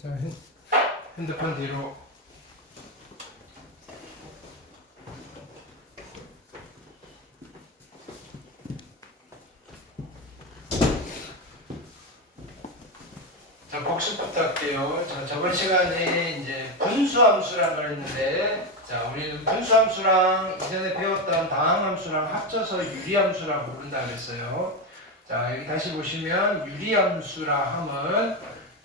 자, 핸드폰 뒤로. 자, 복습부터 할게요. 자, 저번 시간에 이제 분수함수라는 걸 했는데, 자, 우리는 분수함수랑 이전에 배웠던 다항함수랑 합쳐서 유리함수라고 부른다 그랬어요. 자, 여기 다시 보시면 유리함수라 함은,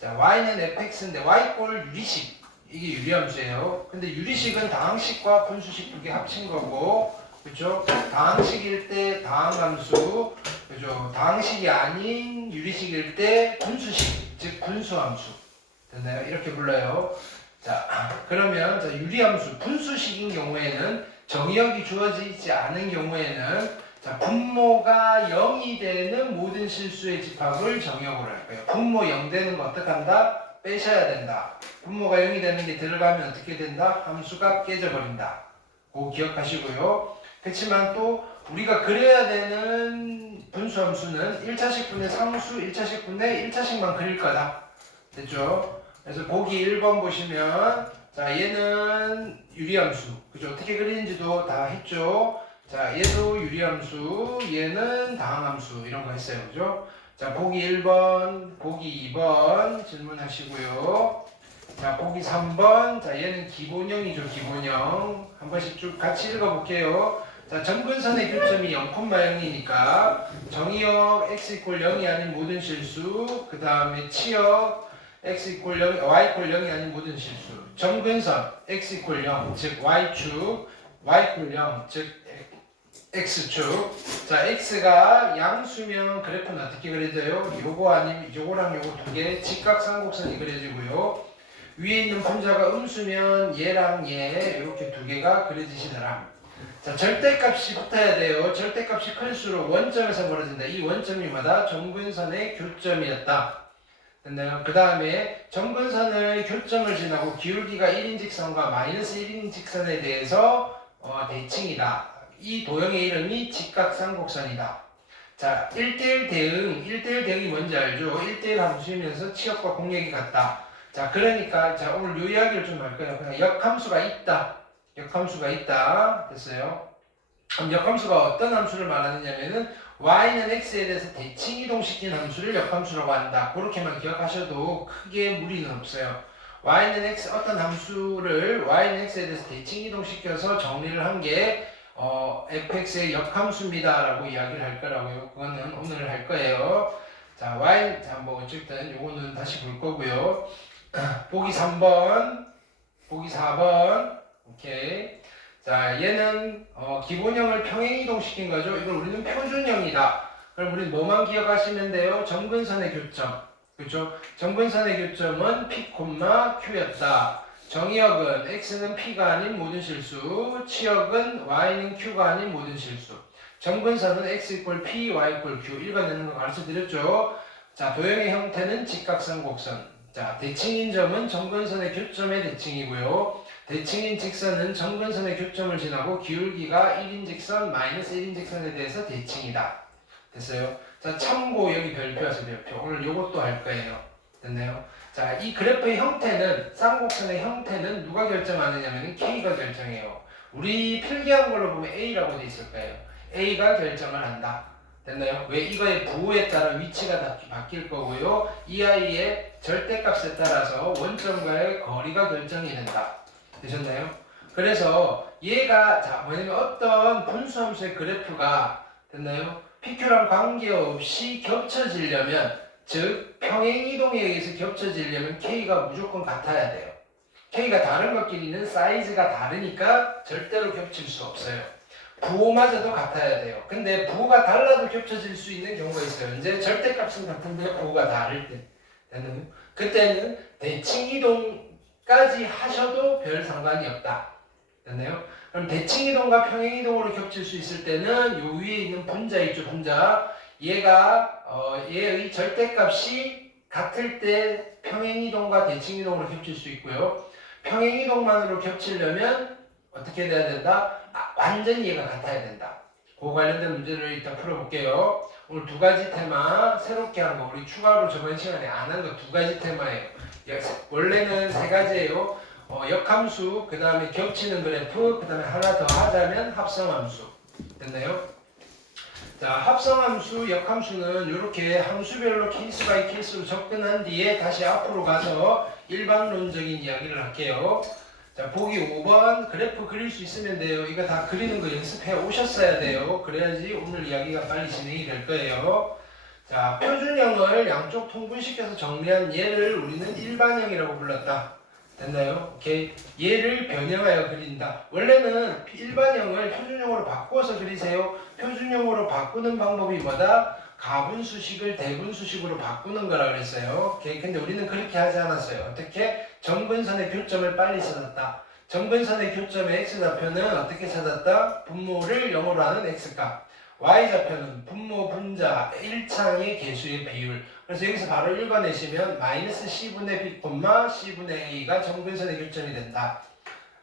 자, y는 fx인데 y 꼴 유리식, 이게 유리함수예요. 근데 유리식은 다항식과 분수식 두 개 합친 거고, 그렇죠? 다항식일 때 다항함수, 그죠? 다항식이 아닌 유리식일 때 분수식, 즉 분수함수. 됐나요? 이렇게 불러요. 자, 그러면 자, 유리함수, 분수식인 경우에는 정의역이 주어지지 않은 경우에는 자, 분모가 0이 되는 모든 실수의 집합을 정의역으로 할 거예요. 분모 0 되는 거 어떻게 한다? 빼셔야 된다. 분모가 0이 되는 게 들어가면 어떻게 된다? 함수가 깨져버린다. 그거 기억하시고요. 그렇지만 또 우리가 그려야 되는 분수함수는 1차식분의 상수, 1차식분의 1차식만 그릴 거다. 됐죠? 그래서 보기 1번 보시면 자, 얘는 유리함수. 그죠? 어떻게 그리는지도 다 했죠? 자, 얘도 유리함수, 얘는 다항함수 이런 거 했어요. 그죠? 자, 보기 1번, 보기 2번 질문하시고요. 자, 보기 3번. 자, 얘는 기본형이죠. 기본형. 한 번씩 쭉 같이 읽어볼게요. 자, 점근선의 교점이 0,0이니까 정의역 x = 0이 아닌 모든 실수, 그 다음에 치역 x = 0, y = 0이 아닌 모든 실수. 점근선 x = 0, 즉 y축, y = 0, 즉 x축. 자, x가 양수면 그래프는 어떻게 그려져요? 요거 아니면 요거랑 요거 두 개 직각삼곡선이 그려지고요. 위에 있는 분자가 음수면 얘랑 얘 이렇게 두 개가 그려지시더라. 자, 절대값이 붙어야 돼요. 절대값이 클수록 원점에서 벌어진다. 이 원점이 뭐다? 점근선의 교점이었다. 됐나요? 그 다음에 점근선의 교점을 지나고 기울기가 1인 직선과 마이너스 1인 직선에 대해서 대칭이다. 이 도형의 이름이 직각삼곡선이다. 자, 1대1 대응, 1대1 대응이 뭔지 알죠? 1대1 함수이면서 치역과 공역이 같다. 자, 그러니까 자, 오늘 요 이야기를 좀 할 거예요. 그냥 역함수가 있다. 역함수가 있다. 됐어요? 그럼 역함수가 어떤 함수를 말하느냐면은 y는 x에 대해서 대칭 이동시킨 함수를 역함수라고 한다. 그렇게만 기억하셔도 크게 무리는 없어요. y는 x 어떤 함수를 y는 x에 대해서 대칭 이동시켜서 정리를 한 게 fx의 역함수입니다라고 이야기를 할 거라고요. 그거는 오늘 할 거예요. 자, y 자, 뭐 어쨌든 요거는 다시 볼 거고요. 보기 3번, 보기 4번. 오케이. 자, 얘는 기본형을 평행이동시킨 거죠. 이걸 우리는 표준형이다. 그럼 우리는 뭐만 기억하시면 돼요? 점근선의 교점. 그렇죠? 점근선의 교점은 P, Q였다. 정의역은 x는 p가 아닌 모든 실수, 치역은 y는 q가 아닌 모든 실수. 점근선은 x = p, y = q. 읽어내는 거 가르쳐 드렸죠. 자, 도형의 형태는 직각삼곡선. 자, 대칭인 점은 점근선의 교점의 대칭이고요. 대칭인 직선은 점근선의 교점을 지나고 기울기가 1인 직선, 마이너스 1인 직선에 대해서 대칭이다. 됐어요? 자, 참고 여기 별표에서 별표. 오늘 요것도 할 거예요. 됐나요? 자, 이 그래프의 형태는, 쌍곡선의 형태는 누가 결정하느냐면 K가 결정해요. 우리 필기한 걸로 보면 A라고 돼 있을 거예요. A가 결정을 한다. 됐나요? 왜? 이거의 부호에 따라 위치가 바뀔 거고요. 이 아이의 절대값에 따라서 원점과의 거리가 결정이 된다. 되셨나요? 그래서 얘가 자 뭐냐면 어떤 분수함수의 그래프가 됐나요? PQ랑 관계없이 겹쳐지려면 즉 평행이동에 의해서 겹쳐지려면 K가 무조건 같아야 돼요. K가 다른 것끼리는 사이즈가 다르니까 절대로 겹칠 수 없어요. 부호마저도 같아야 돼요. 근데 부호가 달라도 겹쳐질 수 있는 경우가 있어요. 이제 절대값은 같은데 부호가 다를 때 됐나요? 그때는 대칭이동까지 하셔도 별 상관이 없다. 됐나요? 그럼 대칭이동과 평행이동으로 겹칠 수 있을 때는 요 위에 있는 분자 있죠, 분자. 얘가 얘의 절대값이 같을 때 평행이동과 대칭이동으로 겹칠 수 있고요. 평행이동만으로 겹치려면 어떻게 돼야 된다? 완전히 얘가 같아야 된다. 그 관련된 문제를 일단 풀어볼게요. 오늘 두 가지 테마 새롭게 한 거, 우리 추가로 저번 시간에 안 한 거 두 가지 테마예요. 원래는 세 가지예요. 역함수, 그 다음에 겹치는 그래프, 그 다음에 하나 더 하자면 합성함수. 됐나요? 자, 합성함수, 역함수는 이렇게 함수별로 케이스 바이 케이스로 접근한 뒤에 다시 앞으로 가서 일반론적인 이야기를 할게요. 자, 보기 5번 그래프 그릴 수 있으면 돼요. 이거 다 그리는 거 연습해 오셨어야 돼요. 그래야지 오늘 이야기가 빨리 진행이 될 거예요. 자, 표준형을 양쪽 통분시켜서 정리한 얘를 우리는 일반형이라고 불렀다. 됐나요? 오케이. 얘를 변형하여 그린다. 원래는 일반형을 표준형으로 바꿔서 그리세요. 표준형으로 바꾸는 방법이 뭐다? 가분수식을 대분수식으로 바꾸는 거라 그랬어요. 오케이. 근데 우리는 그렇게 하지 않았어요. 어떻게? 점근선의 교점을 빨리 찾았다. 점근선의 교점의 x좌표는 어떻게 찾았다? 분모를 0으로 하는 x값. y좌표는 분모 분자 1창의 개수의 비율. 그래서 여기서 바로 읽어내시면 마이너스 c분의 b, c분의 a가 점근선의 교점이 된다.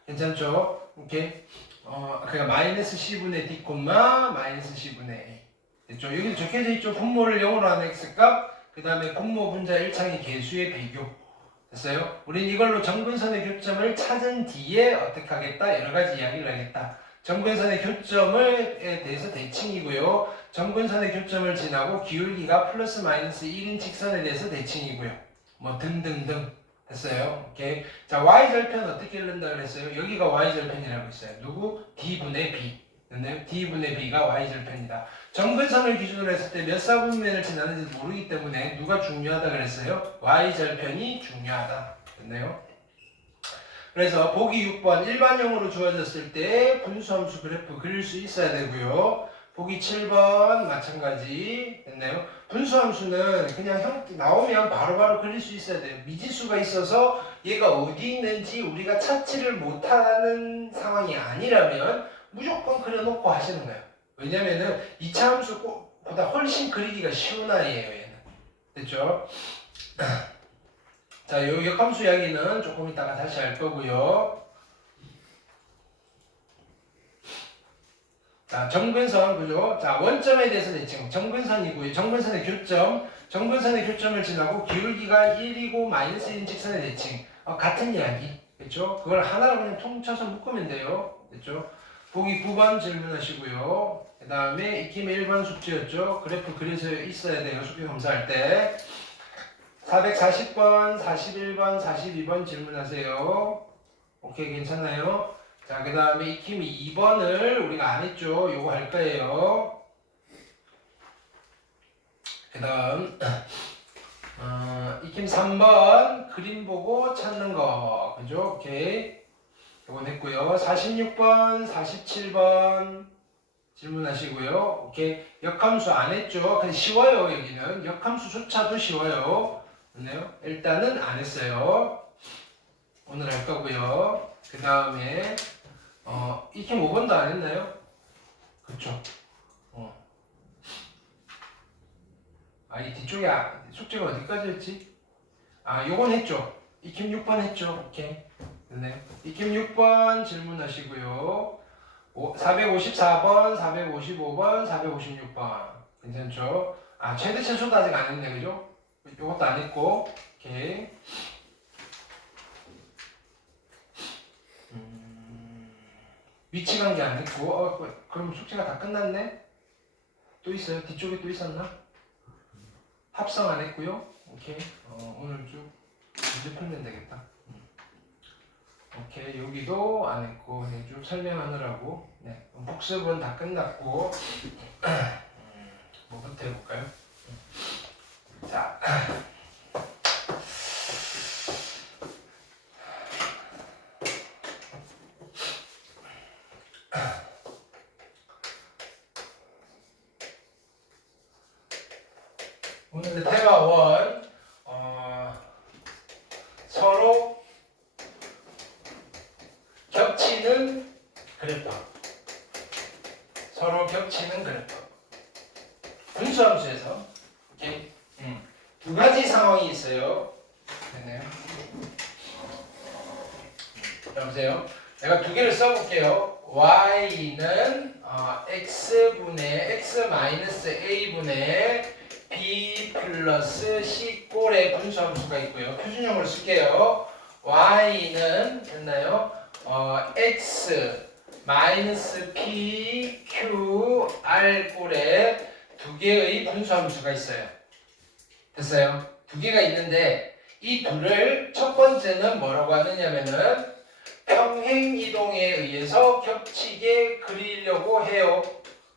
괜찮죠? 오케이. 그러니까 마이너스 c분의 d, 마이너스 c분의 a. 됐죠? 여기 적혀져 있죠. 분모를 0으로 하는 x값, 그 다음에 분모 분자 1창의 개수의 비교. 됐어요? 우린 이걸로 점근선의 교점을 찾은 뒤에 어떻게 하겠다? 여러 가지 이야기를 하겠다. 점근선의 교점에 대해서 대칭이고요. 점근선의 교점을 지나고 기울기가 플러스 마이너스 1인 직선에 대해서 대칭이고요. 뭐 등등등. 됐어요? 오케이. 자, y절편 어떻게 흐른다 그랬어요? 여기가 y절편이라고 했어요. 누구? d분의 b. 됐나요? d분의 b가 y절편이다. 점근선을 기준으로 했을 때 몇 사분면을 지나는지 모르기 때문에 누가 중요하다 그랬어요? y절편이 중요하다. 됐나요? 그래서 보기 6번 일반형으로 주어졌을 때 분수함수 그래프 그릴 수 있어야 되고요. 보기 7번 마찬가지. 됐나요? 분수함수는 그냥 나오면 바로바로 그릴 수 있어야 돼요. 미지수가 있어서 얘가 어디 있는지 우리가 찾지를 못하는 상황이 아니라면 무조건 그려놓고 하시는 거예요. 왜냐면은 2차 함수보다 훨씬 그리기가 쉬운 아이예요. 얘는. 됐죠? 자, 요 역함수 이야기는 조금 이따가 다시 할 거고요. 자, 점근선, 그죠? 자, 원점에 대해서 대칭. 점근선이고요. 점근선의 교점. 점근선의 교점을 지나고 기울기가 1이고 마이너스 1인 직선의 대칭. 같은 이야기. 그렇죠? 그걸 하나로 그냥 통쳐서 묶으면 돼요. 됐죠? 보기 9번 질문하시고요. 그 다음에 익힘 1번 숙제였죠? 그래프 그려서 있어야 돼요. 숙제 검사할 때. 440번, 41번, 42번 질문하세요. 오케이, 괜찮나요? 자, 그 다음에 익힘 2번을 우리가 안 했죠? 요거 할 거예요. 그 다음, 익힘 3번, 그림 보고 찾는 거. 그죠? 오케이. 요거 냈고요. 46번, 47번 질문하시고요. 오케이. 역함수 안 했죠? 근데 쉬워요, 여기는. 역함수조차도 쉬워요. 일단은 안 했어요. 오늘 할 거고요. 그 다음에 익힘 5번도 안 했나요? 그쵸? 이 뒤쪽에 숙제가 어디까지였지? 요건 했죠. 익힘 6번 했죠. 오케이. 됐네요. 익힘 6번 질문하시고요. 454번, 455번, 456번. 괜찮죠? 최대 최소도 아직 안 했네, 그죠? 요것도 안 했고. 오케이. 위치 관계 안 했고. 그럼 숙제가 다 끝났네? 또 있어요? 뒤쪽에 또 있었나? 합성 안 했고요. 오케이. 오늘 쭉 문제 풀면 되겠다. 오케이. 여기도 안 했고 쭉 설명하느라고. 네. 복습은 다 끝났고. 뭐부터 해볼까요? 자. 오늘의 테마 1 서로 겹치는 그래프. 서로 겹치는 그래프. 분수함수에서 오케이. 두 가지 상황이 있어요. 됐나요? 여보세요. 내가 두 개를 써볼게요. y는 x-a분의 b 플러스 c 꼴의 분수함수가 있고요. 표준형으로 쓸게요. y는 됐나요? x 마이너스 p, q, r 꼴에 두 개의 분수함수가 있어요. 됐어요? 두 개가 있는데 이 둘을 첫 번째는 뭐라고 하느냐면은 평행이동에 의해서 겹치게 그리려고 해요.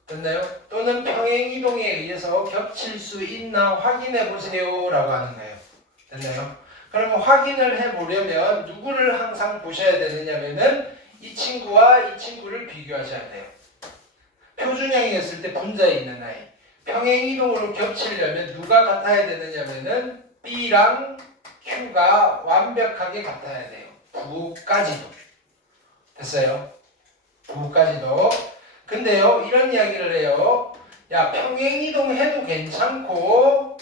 됐나요? 또는 평행이동에 의해서 겹칠 수 있나 확인해 보세요 라고 하는 거예요. 됐나요? 그러면 확인을 해보려면 누구를 항상 보셔야 되느냐면은 이 친구와 이 친구를 비교하셔야 돼요. 표준형이었을 때 분자에 있는 아이. 평행이동으로 겹치려면 누가 같아야 되느냐면은 B랑 Q가 완벽하게 같아야 돼요. 부까지도. 됐어요? 부까지도. 근데요, 이런 이야기를 해요. 야, 평행이동 해도 괜찮고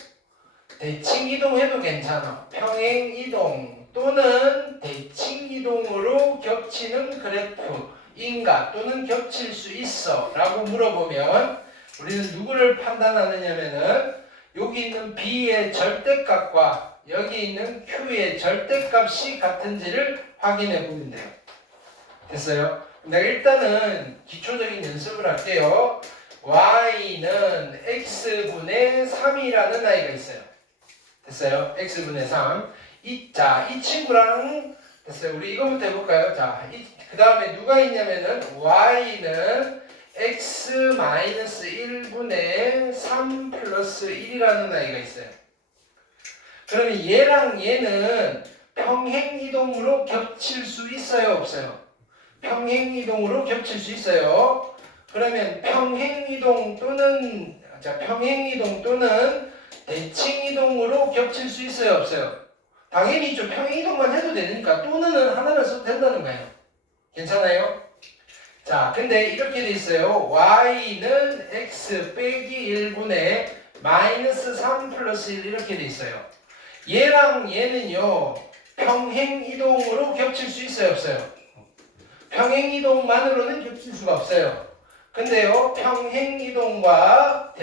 대칭이동 해도 괜찮아. 평행이동 또는 대칭이동으로 겹치는 그래프인가 또는 겹칠 수 있어 라고 물어보면 우리는 누구를 판단하느냐면은 여기 있는 B의 절대값과 여기 있는 Q의 절대값이 같은지를 확인해 보면 돼요. 됐어요? 내가 일단은 기초적인 연습을 할게요. y는 x분의 3이라는 아이가 있어요. 됐어요? x분의 3. 이 친구랑 됐어요. 우리 이거부터 해볼까요? 자, 그 다음에 누가 있냐면은 y는 x-1분의 3 플러스 1이라는 아이가 있어요. 그러면 얘랑 얘는 평행이동으로 겹칠 수 있어요? 없어요? 평행이동으로 겹칠 수 있어요. 그러면 평행이동 또는 대칭이동으로 겹칠 수 있어요? 없어요? 당연히 좀 평행이동만 해도 되니까 또는 하나를 써도 된다는 거예요. 괜찮아요? 자, 근데 이렇게 돼 있어요. y는 x 빼기 1분의 마이너스 3 플러스 1 이렇게 돼 있어요. 얘랑 얘는요 평행이동으로 겹칠 수 있어요? 없어요? 평행이동만으로는 겹칠 수가 없어요. 근데요, 평행이동과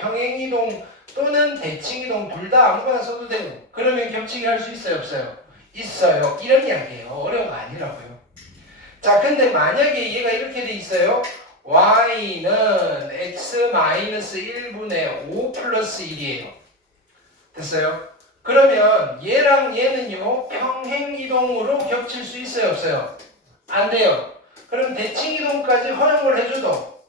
평행이동 또는 대칭이동 둘 다 아무거나 써도 되고, 그러면 겹치게 할 수 있어요? 없어요? 있어요. 이런 이야기예요. 어려운 거 아니라고요. 자, 근데 만약에 얘가 이렇게 돼 있어요. y는 x-1분의 5 플러스 1이에요. 됐어요? 그러면 얘랑 얘는요, 평행이동으로 겹칠 수 있어요? 없어요? 안 돼요. 그럼 대칭이동까지 허용을 해줘도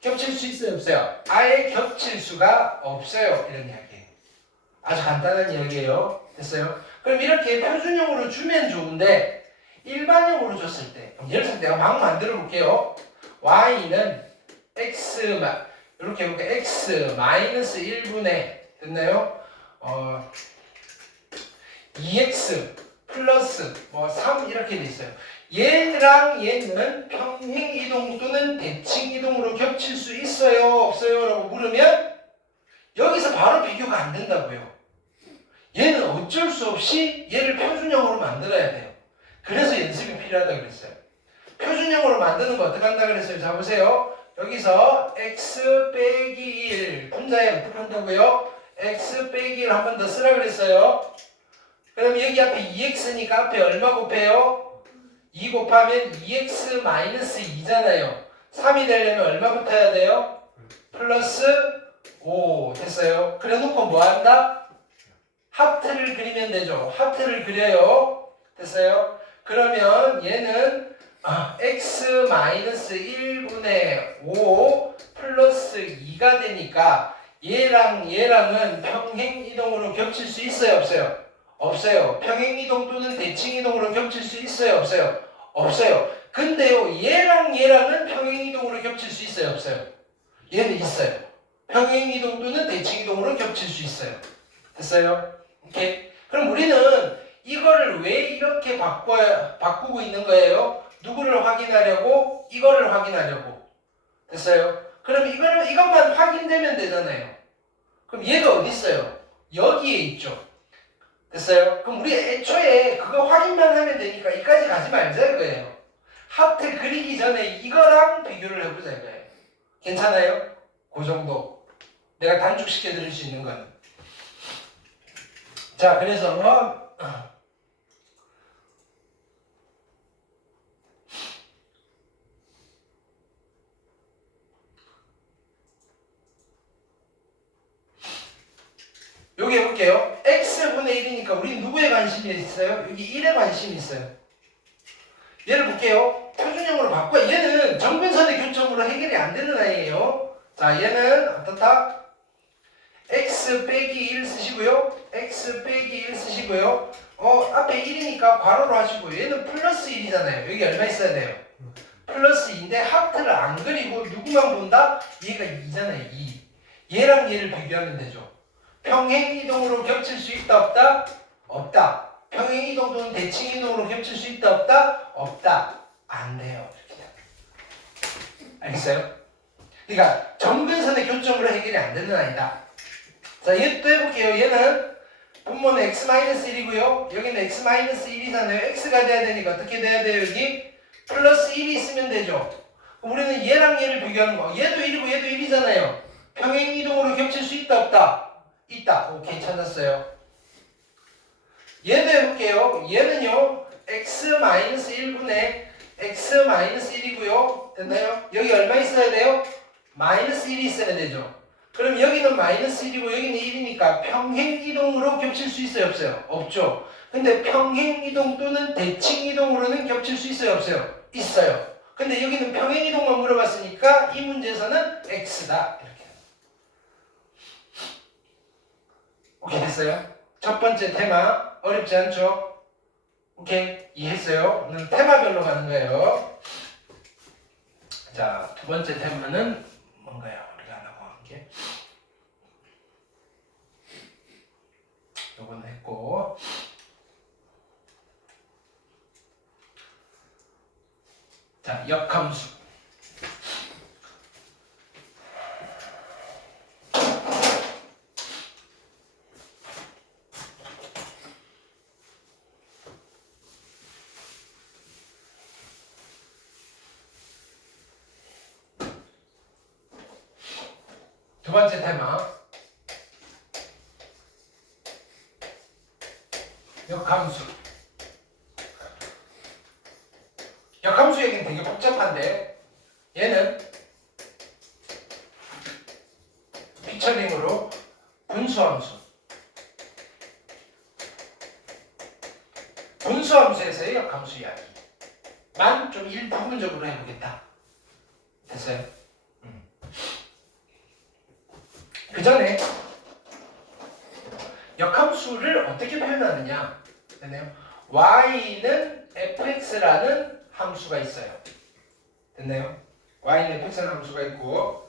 겹칠 수 있어요? 없어요? 아예 겹칠 수가 없어요. 이런 이야기예요. 아주 간단한 이야기예요. 됐어요? 그럼 이렇게 표준형으로 주면 좋은데 일반형으로 줬을 때 예를 들어서 내가 막 만들어 볼게요. y는 x 이렇게 해볼까? x 마이너스 1분의 됐나요? 2x 플러스 3 이렇게 돼 있어요. 얘랑 얘는 평행이동 또는 대칭이동으로 겹칠 수 있어요? 없어요? 라고 물으면 여기서 바로 비교가 안 된다고요. 얘는 어쩔 수 없이 얘를 표준형으로 만들어야 돼요. 그래서 연습이 필요하다고 그랬어요. 표준형으로 만드는 거 어떻게 한다 그랬어요? 자, 보세요. 여기서 x 빼기 1 분자에 어떻게 한다고요? x 빼기 1 한 번 더 쓰라 그랬어요. 그럼 여기 앞에 2x니까 앞에 얼마 곱해요? 2 곱하면 2x 마이너스 2잖아요. 3이 되려면 얼마 붙어야 돼요? 플러스 5 됐어요. 그래 놓고 뭐 한다? 하트를 그리면 되죠. 하트를 그려요. 됐어요? 그러면 얘는 x 마이너스 1분의 5 플러스 2가 되니까 얘랑 얘랑은 평행이동으로 겹칠 수 있어요? 없어요? 없어요. 평행이동 또는 대칭이동으로 겹칠 수 있어요? 없어요? 없어요. 근데요, 얘랑 얘랑은 평행이동으로 겹칠 수 있어요? 없어요? 얘는 있어요. 평행이동 또는 대칭이동으로 겹칠 수 있어요. 됐어요? 오케이? 그럼 우리는 이거를 왜 이렇게 바꾸고 있는 거예요? 누구를 확인하려고? 이거를 확인하려고. 됐어요? 그럼 이것만 확인되면 되잖아요. 그럼 얘가 어디 있어요? 여기에 있죠. 됐어요? 그럼 우리 애초에 그거 확인만 하면 되니까 이까지 가지 말자 이거예요. 하트 그리기 전에 이거랑 비교를 해보자 이거예요. 괜찮아요? 그 정도. 내가 단축시켜 드릴 수 있는 건. 자, 그래서 여기 해볼게요. x분의 1이니까 우리 누구에 관심이 있어요? 여기 1에 관심이 있어요. 얘를 볼게요. 표준형으로 바꿔. 얘는 정근선의 교점으로 해결이 안 되는 아이예요. 자, 얘는 어떻다? x 빼기 1 쓰시고요. x 빼기 1 쓰시고요. 앞에 1이니까 괄호로 하시고 얘는 플러스 1이잖아요. 여기 얼마 있어야 돼요? 플러스 2인데 하트를 안 그리고 누구만 본다? 얘가 2잖아요. 2. 얘랑 얘를 비교하면 되죠. 평행이동으로 겹칠 수 있다 없다? 없다. 평행이동 또는 대칭이동으로 겹칠 수 있다 없다? 없다. 안 돼요. 알겠어요? 그러니까 정근선의 교점으로 해결이 안 되는 아이다. 자, 얘 또 해볼게요. 얘는 분모는 x-1이고요. 여기는 x-1이잖아요. x가 돼야 되니까 어떻게 돼야 돼요? 여기 플러스 1이 있으면 되죠. 우리는 얘랑 얘를 비교하는 거. 얘도 1이고 얘도 1이잖아요. 평행이동으로 겹칠 수 있다 없다? 있다. 오케이, 찾았어요. 얘도 해볼게요. 얘는요 x-1분의 x-1이고요. 됐나요? 여기 얼마 있어야 돼요? 마이너스 1이 있어야 되죠. 그럼 여기는 마이너스 1이고 여기는 1이니까 평행이동으로 겹칠 수 있어요? 없어요? 없죠. 근데 평행이동 또는 대칭이동으로는 겹칠 수 있어요? 없어요? 있어요. 근데 여기는 평행이동만 물어봤으니까 이 문제에서는 x다. 이렇게. 오케이, 됐어요? 첫 번째 테마 어렵지 않죠? 오케이, 이해했어요? 오늘 테마별로 가는 거예요. 자, 두 번째 테마는 뭔가요? 우리가 하려고 한 게 요건 했고, 자, 역함수. 두 번째 테마 역함수. 역함수 얘기는 되게 복잡한데 얘는 피처링으로 분수함수. 분수함수에서의 역함수 이야기만 좀 일부분적으로 해보겠다. 됐어요? 그 전에 역함수를 어떻게 표현하느냐? 됐나요? y는 fx라는 함수가 있어요. 됐나요? y는 fx라는 함수가 있고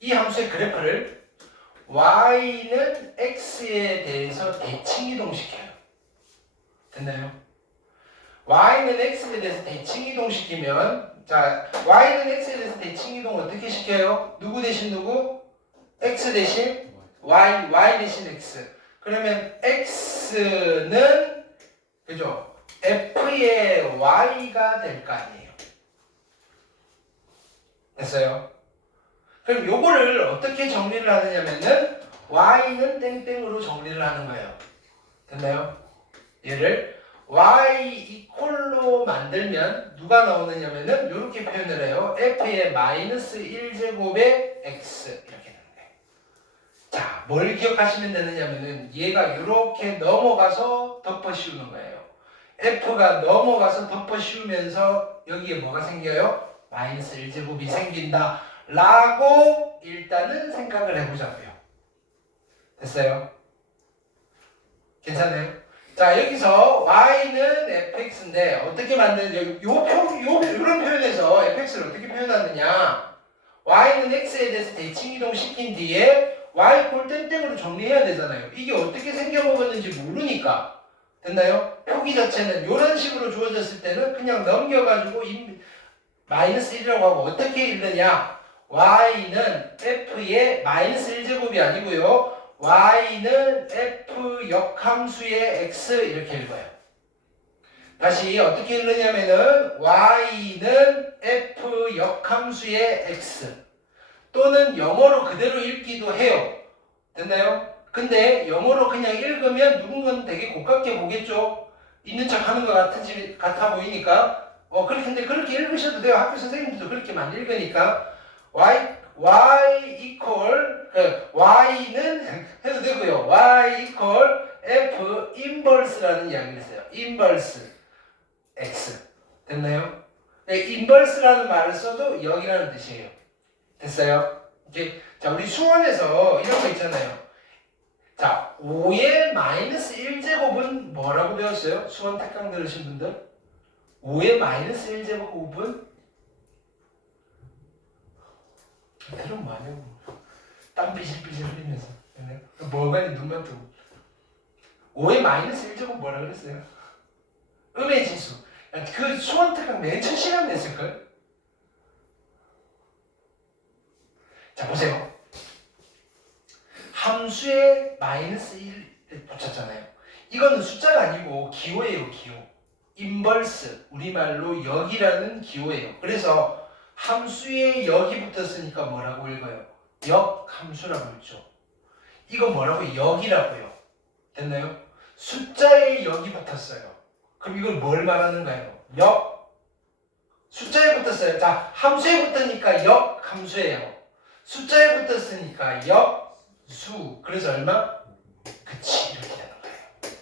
이 함수의 그래프를 y는 x에 대해서 대칭이동시켜요. 됐나요? y는 x에 대해서 대칭이동시키면, 자, y는 x에 대해서 대칭이동 어떻게 시켜요? 누구 대신 누구? x 대신 y 대신 x. 그러면 x는 그죠? f의 y가 될 거 아니에요. 됐어요? 그럼 요거를 어떻게 정리를 하느냐면은 y는 땡땡으로 정리를 하는 거예요. 됐나요? 얘를 y 이퀄로 만들면 누가 나오느냐면은 이렇게 표현을 해요. f의 마이너스 1제곱의 x 이렇게 되는 거예요. 자, 뭘 기억하시면 되느냐면은 얘가 이렇게 넘어가서 덮어 씌우는 거예요. f가 넘어가서 덮어 씌우면서 여기에 뭐가 생겨요? 마이너스 1제곱이 생긴다 라고 일단은 생각을 해보자고요. 됐어요? 괜찮아요? 자, 여기서 y는 fx인데 어떻게 만드는 이런 표현에서 fx를 어떻게 표현하느냐? y는 x에 대해서 대칭이동 시킨 뒤에 y 꼴 땡땡으로 정리해야 되잖아요. 이게 어떻게 생겨먹었는지 모르니까. 됐나요? 표기 자체는 이런 식으로 주어졌을 때는 그냥 넘겨가지고 마이너스 1이라고 하고 어떻게 읽느냐? y는 f의 마이너스 1제곱이 아니고요. y는 f 역함수의 x 이렇게 읽어요. 다시 어떻게 읽느냐면은 y는 f 역함수의 x 또는 영어로 그대로 읽기도 해요. 됐나요? 근데 영어로 그냥 읽으면 누군가는 되게 고깝게 보겠죠. 있는 척 하는 것 같아 보이니까 근데 그렇게 읽으셔도 돼요. 학교 선생님들도 그렇게 많이 읽으니까 y equal y는 해도 되고요. y equal f inverse라는 이야기를 했어요. inverse x 됐나요? 네, inverse라는 말을 써도 여기라는 뜻이에요. 됐어요? 이제 자 우리 수원에서 이런 거 있잖아요. 자 5의 마이너스 1제곱은 뭐라고 배웠어요? 수원 특강 들으신 분들 5의 마이너스 1제곱은 그럼 뭐하냐고 땀 비실비실 흘리면서 뭐가 눈만 뜨고 5의 마이너스 1제곱 뭐라 그랬어요? 음의 지수 그 수원 특강 맨 첫 시간 냈을걸? 자 보세요. 함수에 마이너스 1을 붙였잖아요. 이거는 숫자가 아니고 기호예요. 기호. 인버스 우리말로 역이라는 기호예요. 그래서 함수에 역이 붙었으니까 뭐라고 읽어요? 역함수라고 읽죠. 이거 뭐라고 역이라고요. 됐나요? 숫자에 역이 붙었어요. 그럼 이걸 뭘 말하는가요? 역. 숫자에 붙었어요. 자 함수에 붙으니까 역함수예요. 숫자에 붙었으니까 역수. 그래서 얼마? 그치 이렇게 되는 거예요.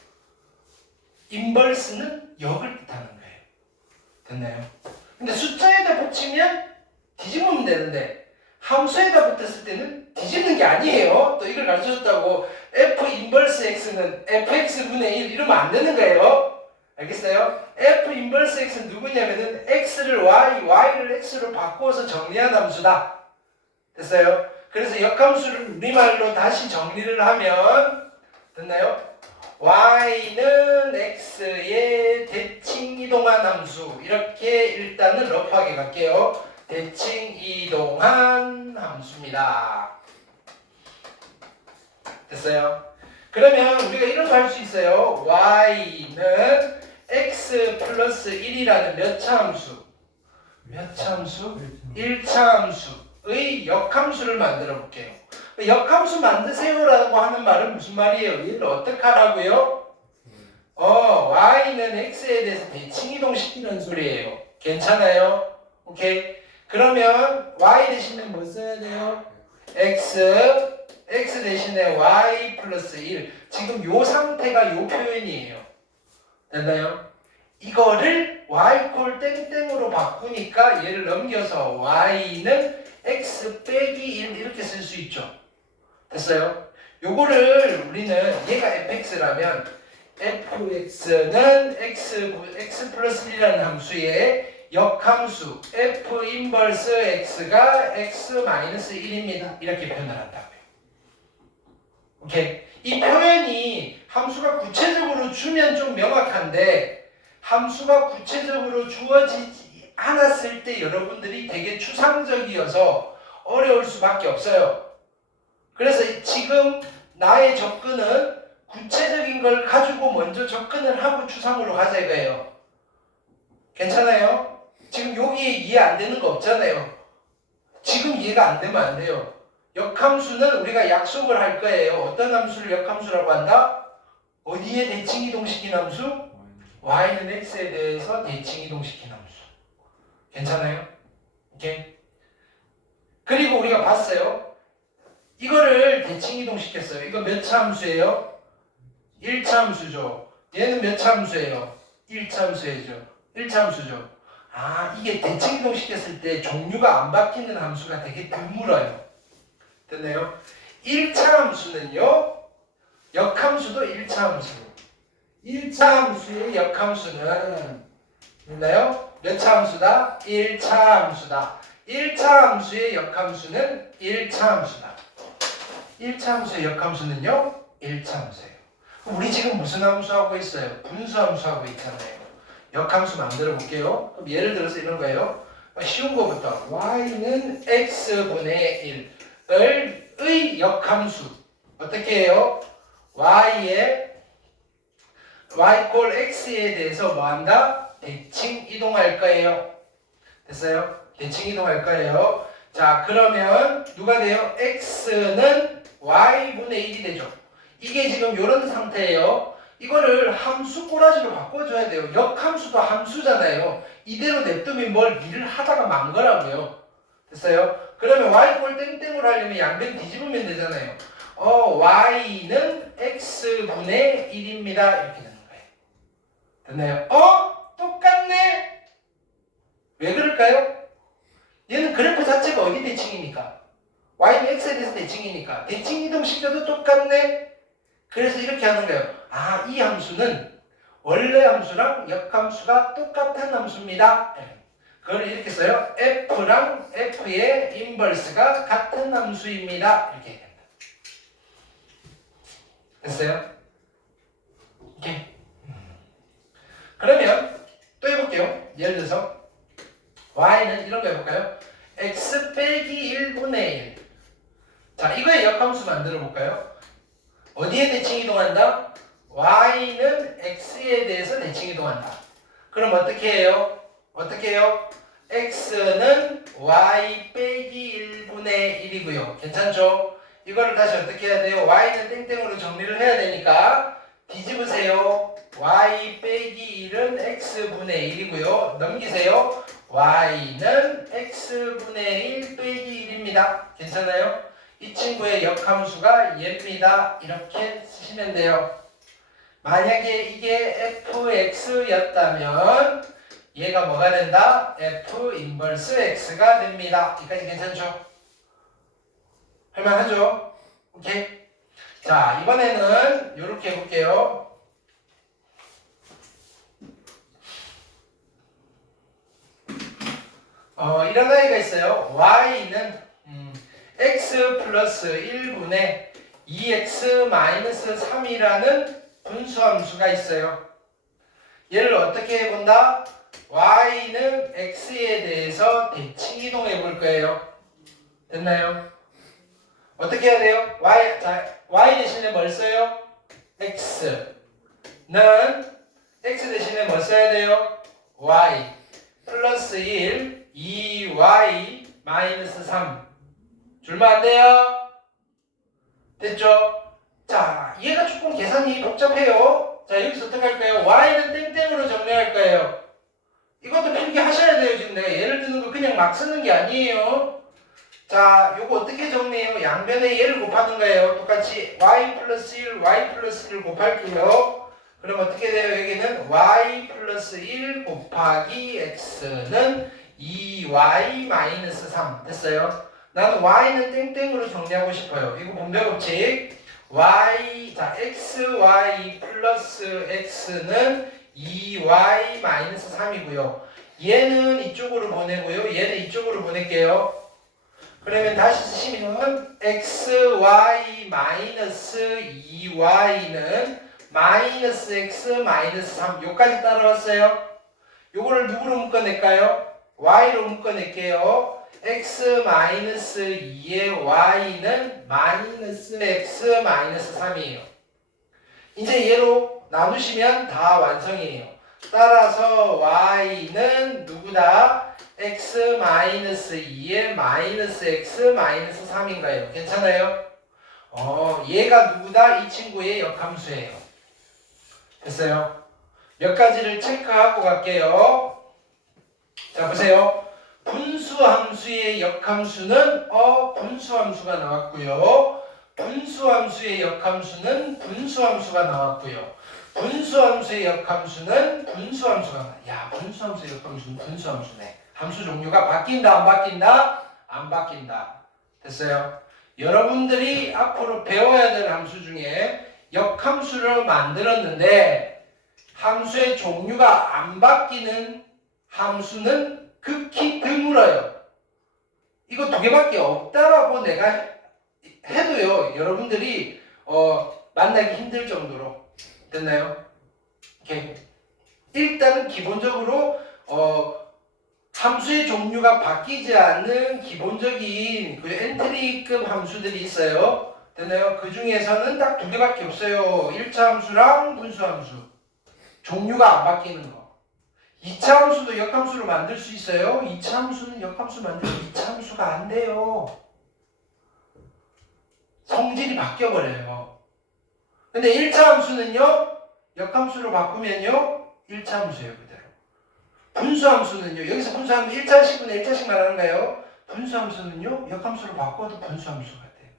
인버스는 역을 뜻하는 거예요. 됐나요? 근데 숫자에다 붙이면 뒤집으면 되는데 함수에다 붙었을 때는 뒤집는 게 아니에요. 또 이걸 가르쳐줬다고 f 인버스 x는 fx분의 1 이러면 안 되는 거예요. 알겠어요? f 인버스 x는 누구냐면은 x를 y를 x로 바꾸어서 정리한 함수다. 됐어요? 그래서 역함수를 우리말로 다시 정리를 하면 됐나요? y는 x의 대칭 이동한 함수 이렇게 일단은 러프하게 갈게요. 대칭 이동한 함수입니다. 됐어요? 그러면 우리가 이런 거 할 수 있어요. y는 x 플러스 1이라는 몇 차 함수? 몇 차 함수? 1차 함수 의 역함수를 만들어 볼게요. 역함수 만드세요라고 하는 말은 무슨 말이에요? 얘를 어떻게 하라고요? y는 x에 대해서 대칭 이동시키는 소리예요. 괜찮아요? 오케이. 그러면 y 대신에 뭐 써야 돼요? x 대신에 y 플러스 1. 지금 요 상태가 요 표현이에요. 됐나요? 이거를 y 콜 땡땡으로 바꾸니까 얘를 넘겨서 y는 x 빼기 1 이렇게 쓸 수 있죠. 됐어요? 요거를 우리는 얘가 fx라면 fx는 x 플러스 1이라는 함수의 역함수 f 인버스 x가 x 마이너스 1입니다. 이렇게 표현을 한다고요. 오케이? 이 표현이 함수가 구체적으로 주면 좀 명확한데 함수가 구체적으로 주어지지 않았을 때 여러분들이 되게 추상적이어서 어려울 수밖에 없어요. 그래서 지금 나의 접근은 구체적인 걸 가지고 먼저 접근을 하고 추상으로 가자 이거예요. 괜찮아요? 지금 여기에 이해 안 되는 거 없잖아요. 지금 이해가 안 되면 안 돼요. 역함수는 우리가 약속을 할 거예요. 어떤 함수를 역함수라고 한다? 어디에 대칭 이동시킨 함수? y는 x에 대해서 대칭 이동시킨 함수. 괜찮아요? 오케이? 그리고 우리가 봤어요. 이거를 대칭 이동시켰어요. 이거 몇 차 함수예요? 1차 함수죠. 얘는 몇 차 함수예요? 1차 함수죠. 1차 함수죠. 아, 이게 대칭 이동시켰을 때 종류가 안 바뀌는 함수가 되게 드물어요. 됐나요? 1차 함수는요. 역함수도 1차 함수. 1차 함수의 역함수는 있나요? 몇 차 함수다? 1차 함수다. 1차 함수의 역함수는 1차 함수다. 1차 함수의 역함수는요? 1차 함수예요. 우리 지금 무슨 함수하고 있어요? 분수함수하고 있잖아요. 역함수 만들어 볼게요. 그럼 예를 들어서 이런 거예요. 쉬운 거부터 y는 x분의 1의 역함수 어떻게 해요? y의 y 꼴 x에 대해서 뭐 한다? 대칭 이동할 거예요. 됐어요? 대칭 이동할 거예요. 자, 그러면 누가 돼요? x는 y분의 1이 되죠. 이게 지금 이런 상태예요. 이거를 함수 꼬라지로 바꿔줘야 돼요. 역함수도 함수잖아요. 이대로 냅두면 뭘 일을 하다가 만 거라고요. 됐어요? 그러면 y꼴 땡땡으로 하려면 양변 뒤집으면 되잖아요. y는 x분의 1입니다. 이렇게 되는 거예요. 됐나요? 똑같네? 왜 그럴까요? 얘는 그래프 자체가 어디 대칭입니까? y는 x에 대해서 대칭이니까 대칭 이동시켜도 똑같네? 그래서 이렇게 하는 거예요. 이 함수는 원래 함수랑 역함수가 똑같은 함수입니다. 그걸 이렇게 써요. f랑 f의 인버스가 같은 함수입니다. 이렇게 얘기합니다. 됐어요? 오케이. 그러면 또 해볼게요. 예를 들어서 y는 이런 거 해볼까요? x 빼기 1분의 1. 자, 이거의 역함수 만들어 볼까요? 어디에 대칭 이동한다? y는 x에 대해서 대칭 이동한다. 그럼 어떻게 해요? x는 y 빼기 1분의 1이고요. 괜찮죠? 이거를 다시 어떻게 해야 돼요? y는 땡땡으로 정리를 해야 되니까 뒤집으세요. y 빼기 1은 x분의 1이고요. 넘기세요. y는 x분의 1 빼기 1입니다. 괜찮아요? 이 친구의 역함수가 얘입니다. 이렇게 쓰시면 돼요. 만약에 이게 fx였다면 얘가 뭐가 된다? f 인버스 x가 됩니다. 여기까지 괜찮죠? 할만하죠? 오케이? 자, 이번에는 이렇게 해볼게요. 이런 아이가 있어요. y는 x 플러스 1분의 2x 마이너스 3이라는 분수함수가 있어요. 얘를 어떻게 해본다? y는 x에 대해서 대칭 이동해 볼 거예요. 됐나요? 어떻게 해야 돼요? y 대신에 뭘 써요? x는 x 대신에 뭘 써야 돼요? y 플러스 1 2y 마이너스 3 줄면 안 돼요? 됐죠? 자, 얘가 조금 계산이 복잡해요. 자, 여기서 어떻게 할까요? y는 땡땡으로 정리할 거예요. 이것도 필기 하셔야 돼요. 지금 내가 예를 드는 거 그냥 막 쓰는 게 아니에요. 자, 요거 어떻게 정리해요? 양변에 얘를 곱하는 거예요. 똑같이 y 플러스 1, y 플러스 1을 곱할게요. 그럼 어떻게 돼요? 여기는 y 플러스 1 곱하기 x는 2y 마이너스 3 됐어요? 나는 y는 땡땡으로 정리하고 싶어요. 이거 분배 법칙 y, 자, xy 플러스 x는 2y 마이너스 3이고요. 얘는 이쪽으로 보내고요. 얘는 이쪽으로 보낼게요. 그러면 다시 쓰시면 xy 마이너스 2y는 마이너스 x 마이너스 3 요까지 따라왔어요. 요거를 누구로 묶어낼까요? y로 묶어낼게요. x 마이너스 2의 y는 마이너스 x 마이너스 3이에요. 이제 얘로 나누시면 다 완성이에요. 따라서 y는 누구다? x 마이너스 2의 마이너스 x 마이너스 3인가요? 괜찮아요? 얘가 누구다? 이 친구의 역함수예요. 됐어요? 몇 가지를 체크하고 갈게요. 자, 보세요. 분수함수의 역함수는 분수함수가 나왔고요. 분수함수의 역함수는 분수함수가 나왔고요. 분수함수의 역함수는 분수함수가 나왔어요. 야, 분수함수의 역함수는 분수함수네. 함수 종류가 바뀐다, 안 바뀐다? 안 바뀐다. 됐어요? 여러분들이 앞으로 배워야 될 함수 중에 역함수를 만들었는데 함수의 종류가 안 바뀌는 함수는 극히 드물어요. 이거 두 개밖에 없다라고 내가 해도요, 여러분들이 만나기 힘들 정도로. 됐나요? 오케이. 일단은 기본적으로 함수의 종류가 바뀌지 않는 기본적인 그 엔트리급 함수들이 있어요. 됐나요? 그 중에서는 딱 두 개밖에 없어요. 1차 함수랑 분수함수. 종류가 안 바뀌는 거. 2차 함수도 역함수로 만들 수 있어요? 2차 함수는 역함수 만들면 2차 함수가 안 돼요. 성질이 바뀌어버려요. 근데 1차 함수는요, 역함수로 바꾸면요, 1차 함수예요, 그대로. 분수함수는요, 여기서 분수하면 1차식분의 1차식 말하는가요? 분수함수는요, 역함수로 바꿔도 분수함수가 돼요.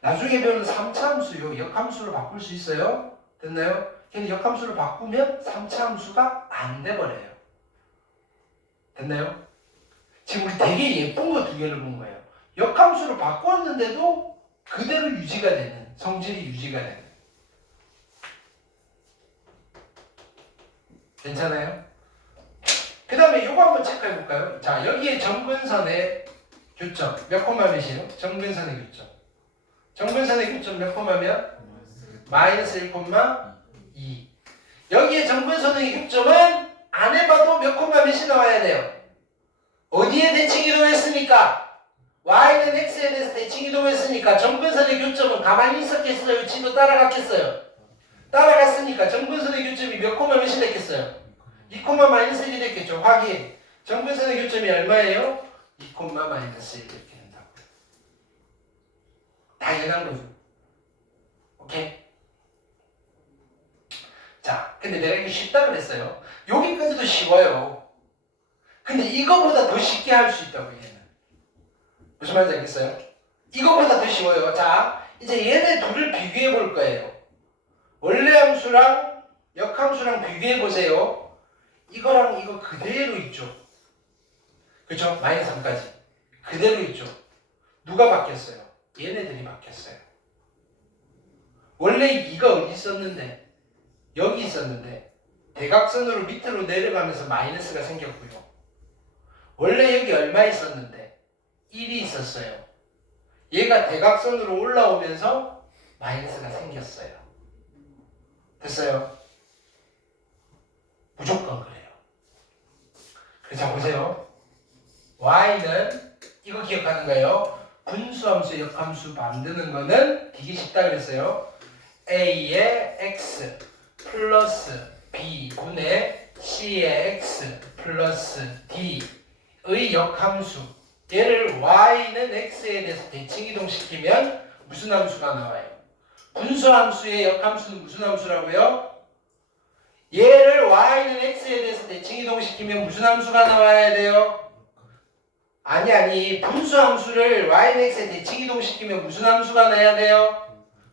나중에 배우는 3차 함수요, 역함수로 바꿀 수 있어요? 됐나요? 근데 역함수로 바꾸면 3차 함수가 안 돼버려요. 됐나요? 지금 우리 되게 예쁜 거 두 개를 본 거예요. 역함수로 바꿨는데도 그대로 유지가 되는, 성질이 유지가 되는. 괜찮아요? 그 다음에 요거 한번 체크해 볼까요? 자, 여기에 정근선의 교점 몇 콤마 몇이에요? 정근선의 교점. 정근선의 교점 몇 콤마면? 마이너스 1 콤마 2. 여기에 정근선의 교점은 안 해봐도 몇 콤마 몇이 나와야 돼요? 어디에 대칭 이동했습니까? y는 x에 대해서 대칭 이동했으니까 정근선의 교점은 가만히 있었겠어요? 지도 따라갔겠어요? 따라갔으니까 정근선의 교점이 몇 콤마 몇이 됐겠어요? 2 콤마 마이너스 1이 됐겠죠? 확인. 정근선의 교점이 얼마예요? 2 콤마 마이너스 1 이렇게 된다고요. 당연한 거죠. 오케이? 자, 근데 내가 이거 쉽다 그랬어요. 여기까지도 쉬워요. 근데 이거보다 더 쉽게 할 수 있다고 얘는. 무슨 말인지 알겠어요? 이거보다 더 쉬워요. 자, 이제 얘네 둘을 비교해 볼 거예요. 원래 함수랑 역함수랑 비교해 보세요. 이거랑 이거 그대로 있죠. 그렇죠? 마이너스 3까지 그대로 있죠. 누가 바뀌었어요? 얘네들이 바뀌었어요. 원래 이거 어디 있었는데? 여기 있었는데 대각선으로 밑으로 내려가면서 마이너스가 생겼고요. 원래 여기 얼마 있었는데? 1이 있었어요. 얘가 대각선으로 올라오면서 마이너스가 생겼어요. 됐어요? 무조건 그래요. 그래서 보세요. y는 이거 기억하는 거예요. 분수함수, 역함수 만드는 거는 되게 쉽다 그랬어요. a의 x 플러스 b분의 c의 x 플러스 d의 역함수. 얘를 y는 x에 대해서 대칭 이동시키면 무슨 함수가 나와요? 분수함수의 역함수는 무슨 함수라고요? 얘를 y는 x에 대해서 대칭 이동시키면 무슨 함수가 나와야 돼요? 아니 분수함수를 y는 x에 대칭 이동시키면 무슨 함수가 나야 돼요?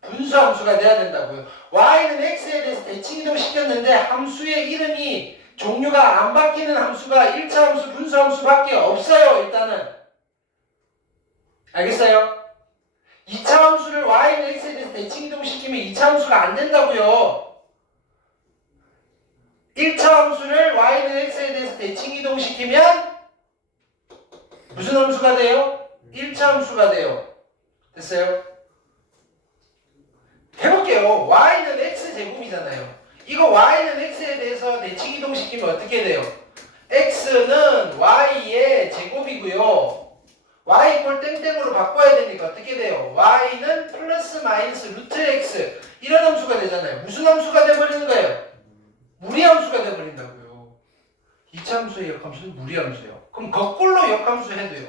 분수함수가 돼야 된다고요. y는 x에 대해서 대칭 이동시켰는데 함수의 이름이 종류가 안 바뀌는 함수가 1차 함수, 분수함수밖에 없어요. 일단은 알겠어요? 2차 함수를 y는 x에 대해서 대칭 이동시키면 2차 함수가 안 된다고요. 1차 함수를 y는 x에 대해서 대칭 이동시키면 무슨 함수가 돼요? 1차 함수가 돼요. 됐어요? 해볼게요. y는 x제곱이잖아요. 이거 y는 x에 대해서 대칭 이동시키면 어떻게 돼요? x는 y의 제곱이고요. y 이꼴 땡땡으로 바꿔야 되니까 어떻게 돼요? y는 플러스 마이너스 루트 x 이런 함수가 되잖아요. 무슨 함수가 돼버리는 거예요? 무리함수가 돼버린다고요. 2차 함수의 역함수는 무리함수예요. 그럼 거꾸로 역함수 해도요.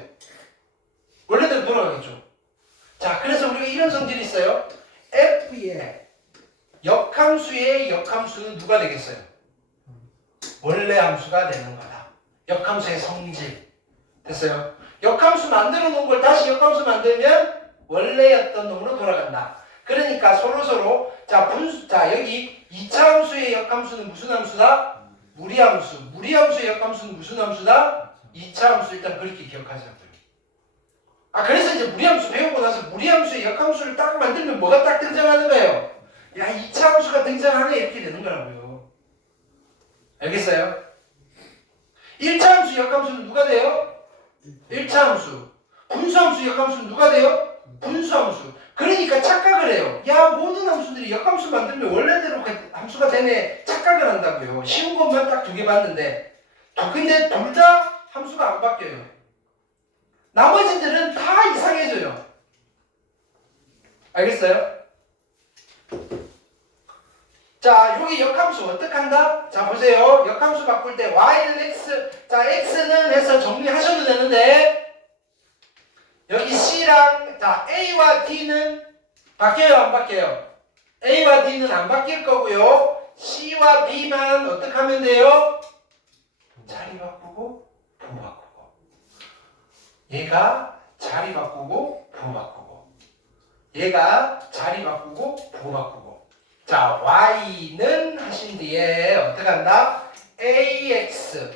원래대로 돌아가겠죠. 자, 그래서 우리가 이런 성질이 있어요. f의 역함수의 역함수는 누가 되겠어요? 원래 함수가 되는 거다. 역함수의 성질. 됐어요? 역함수 만들어 놓은 걸 다시 역함수 만들면 원래였던 놈으로 돌아간다. 그러니까 서로서로 자 여기 2차 함수의 역함수는 무슨 함수다? 무리함수. 무리함수의 역함수는 무슨 함수다? 2차 함수. 일단 그렇게 기억하자고요. 그래서 이제 무리함수 배우고 나서 무리함수의 역함수를 딱 만들면 뭐가 딱 등장하는 거예요? 야, 2차 함수가 등장하네 이렇게 되는 거라고요. 알겠어요? 1차 함수 역함수는 누가 돼요? 1차 함수. 분수함수 역함수는 누가 돼요? 분수함수. 그러니까 착각을 해요. 야, 모든 함수들이 역함수 만들면 원래대로 함수가 되네 착각을 한다고요. 쉬운 것만 딱 2개 봤는데 근데 둘 다 함수가 안 바뀌어요. 나머지들은 다 이상해져요. 알겠어요? 자, 여기 우리 역함수 어떻게 한다? 자 보세요. 역함수 바꿀 때 y는 x, 자 x는 해서 정리하셔도 되는데 여기 c랑 자 a와 d는 바뀌어요 안 바뀌어요? a와 d는 안 바뀔 거고요. c와 b만 어떻게 하면 돼요? 자리 바꾸고 부호 바꾸고 얘가 자리 바꾸고 부호 바꾸고 얘가 자리 바꾸고 부호 바꾸고 자 y는 하신 뒤에 어떻게 한다? ax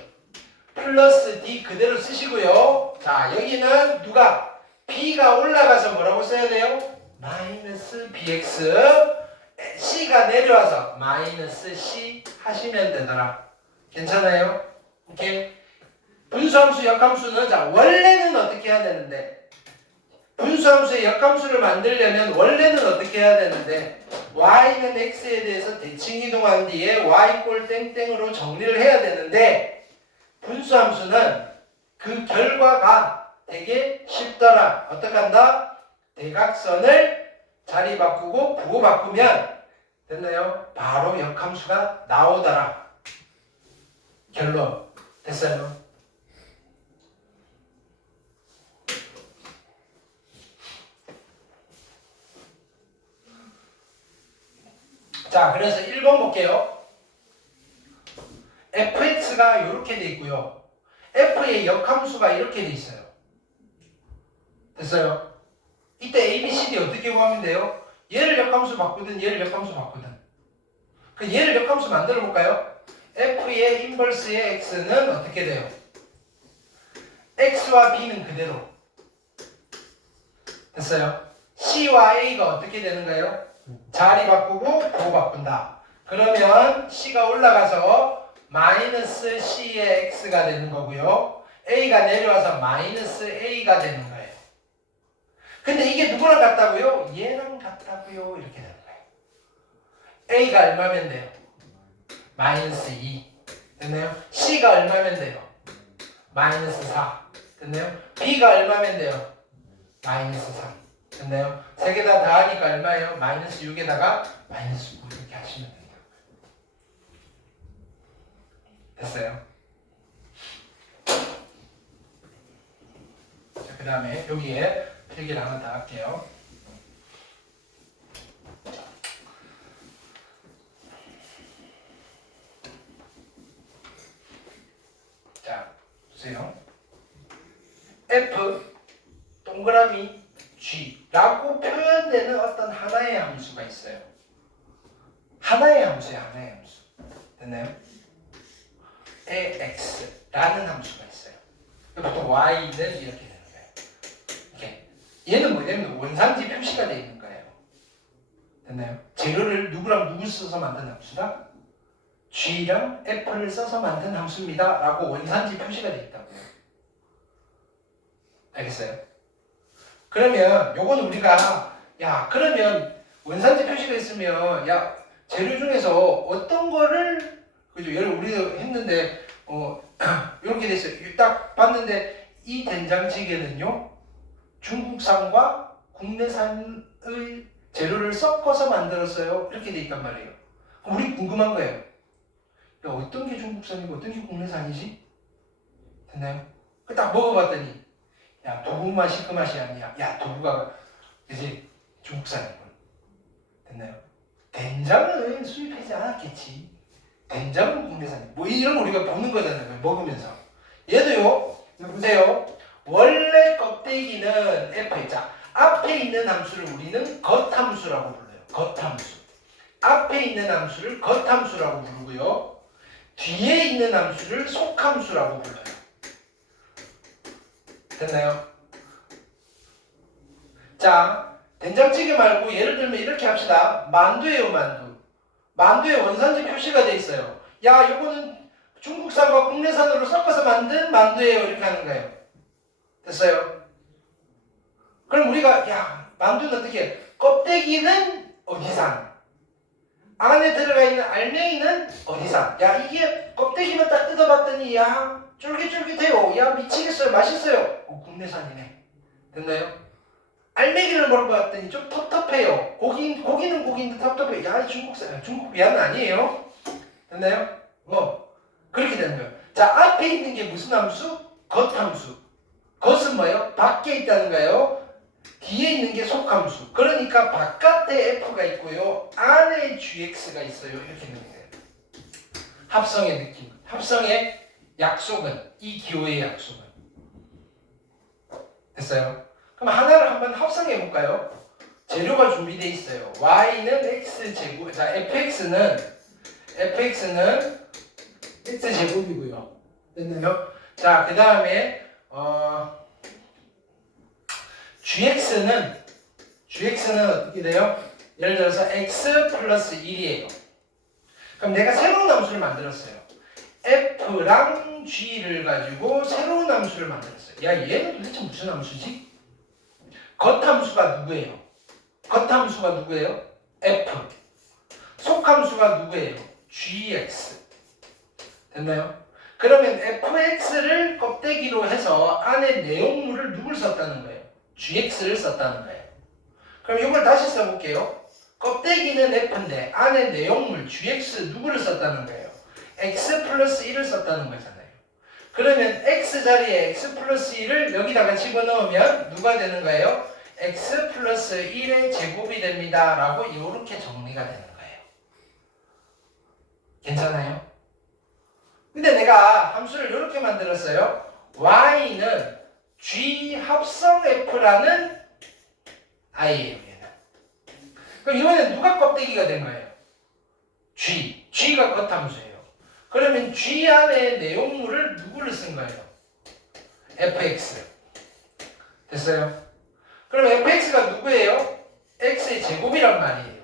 플러스 d 그대로 쓰시고요. 자 여기는 누가 b가 올라가서 뭐라고 써야 돼요? 마이너스 bx c가 내려와서 마이너스 c 하시면 되더라. 괜찮아요? 오케이. 분수함수 역함수는 자 원래는 어떻게 해야 되는데 분수함수의 역함수를 만들려면 원래는 어떻게 해야 되는데 y는 x에 대해서 대칭 이동한 뒤에 y 꼴 땡땡으로 정리를 해야 되는데 분수함수는 그 결과가 되게 쉽더라. 어떻게 한다? 대각선을 자리 바꾸고 부호 바꾸면 됐나요? 바로 역함수가 나오더라. 결론 됐어요? 자 그래서 1번 볼게요. fx가 이렇게 돼 있고요. f의 역함수가 이렇게 돼 있어요. 됐어요? 이때 a, b, c, d 어떻게 구하면 돼요? 얘를 역함수 바꾸든 얘를 역함수 바꾸든 그 얘를 역함수 만들어 볼까요? f의 인버스의 x는 어떻게 돼요? x와 b는 그대로 됐어요? c와 a가 어떻게 되는가요? 자리 바꾸고 부호 바꾼다. 그러면 c가 올라가서 마이너스 c의 x가 되는 거고요. a가 내려와서 마이너스 a가 되는 거예요. 근데 이게 누구랑 같다고요? 얘랑 같다고요. 이렇게 되는 거예요. a가 얼마면 돼요? 마이너스 2 됐나요? c가 얼마면 돼요? 마이너스 4 됐나요? b가 얼마면 돼요? 마이너스 3 됐나요? 세 개 다 더하니까 얼마예요? 마이너스 6에다가 마이너스 9 이렇게 하시면 됩니다. 됐어요? 자, 그 다음에 여기에 필기를 하나 더 할게요. 자, 보세요. f 동그라미 g라고 표현되는 어떤 하나의 함수가 있어요. 하나의 함수예요. 하나의 함수. 됐나요? ax라는 함수가 있어요. 보통 y는 이렇게 되는 거예요. 이렇게. 얘는 뭐냐면 원산지 표시가 되어 있는 거예요. 됐나요? 재료를 누구랑 누구 써서 만든 함수다? g랑 f를 써서 만든 함수입니다. 라고 원산지 표시가 되어 있다고요. 알겠어요? 그러면 요건 우리가 야 그러면 원산지 표시가 있으면 야 재료 중에서 어떤 거를 그죠? 예를 우리도 했는데 이렇게 됐어요. 딱 봤는데 이 된장찌개는요 중국산과 국내산의 재료를 섞어서 만들었어요. 이렇게 돼 있단 말이에요. 우리 궁금한 거예요. 야, 어떤 게 중국산이고 어떤 게 국내산이지? 됐나요? 딱 먹어봤더니 야 두부 맛이 그 맛이 아니야. 야 두부가 이제 중국산이군. 됐나요? 된장은 수입하지 않았겠지. 된장은 국내산이. 뭐 이런 거 우리가 보는 거잖아요. 먹으면서. 얘도요. 보세요. 원래 껍데기는 f. 자 앞에 있는 함수를 우리는 겉함수라고 불러요. 겉함수. 앞에 있는 함수를 겉함수라고 부르고요. 뒤에 있는 함수를 속함수라고 불러요. 됐나요? 자, 된장찌개 말고 예를 들면 이렇게 합시다. 만두예요, 만두. 만두에 원산지 표시가 돼 있어요. 야, 요거는 중국산과 국내산으로 섞어서 만든 만두예요. 이렇게 하는 거예요. 됐어요? 그럼 우리가 야, 만두는 어떻게 껍데기는 어디산? 안에 들어가 있는 알맹이는 어디산? 야, 이게 껍데기만 딱 뜯어봤더니 야, 쫄깃쫄깃해요. 야, 미치겠어요. 맛있어요. 국내산이네. 됐나요? 알맹이를 먹어봤더니 좀 텁텁해요. 고기는 고기인데 텁텁해요. 야, 중국산, 중국 미안은 아니에요. 됐나요? 그렇게 되는 거예요. 자, 앞에 있는 게 무슨 함수? 겉함수. 겉은 뭐예요? 밖에 있다는 거예요. 뒤에 있는 게 속함수. 그러니까 바깥에 f가 있고요. 안에 gx가 있어요. 이렇게 되는 거예요. 합성의 느낌. 합성의 약속은 이 기호의 약속은. 됐어요? 그럼 하나를 한번 합성해 볼까요? 재료가 준비되어 있어요. y는 x제곱. 자, fx는 x제곱이고요. 됐나요? 자, 그 다음에 gx는 어떻게 돼요? 예를 들어서 x 플러스 1이에요. 그럼 내가 새로운 함수를 만들었어요. f랑 g를 가지고 새로운 함수를 만들었어요. 야, 얘는 도대체 무슨 함수지? 겉함수가 누구예요? f. 속함수가 누구예요? gx. 됐나요? 그러면 fx를 껍데기로 해서 안에 내용물을 누굴 썼다는 거예요? gx를 썼다는 거예요. 그럼 이걸 다시 써볼게요. 껍데기는 f인데 안에 내용물 gx 누구를 썼다는 거예요? x 플러스 1을 썼다는 거잖아요. 그러면 x 자리에 x 플러스 1을 여기다가 집어넣으면 누가 되는 거예요? x 플러스 1의 제곱이 됩니다. 라고 이렇게 정리가 되는 거예요. 괜찮아요? 근데 내가 함수를 이렇게 만들었어요. y는 g 합성 f라는 i예요. 얘는. 그럼 이번엔 누가 껍데기가 된 거예요? g가 겉함수예요. 그러면 g 안에 내용물을 누구를 쓴 거예요? fx. 됐어요? 그럼 fx가 누구예요? x의 제곱이란 말이에요.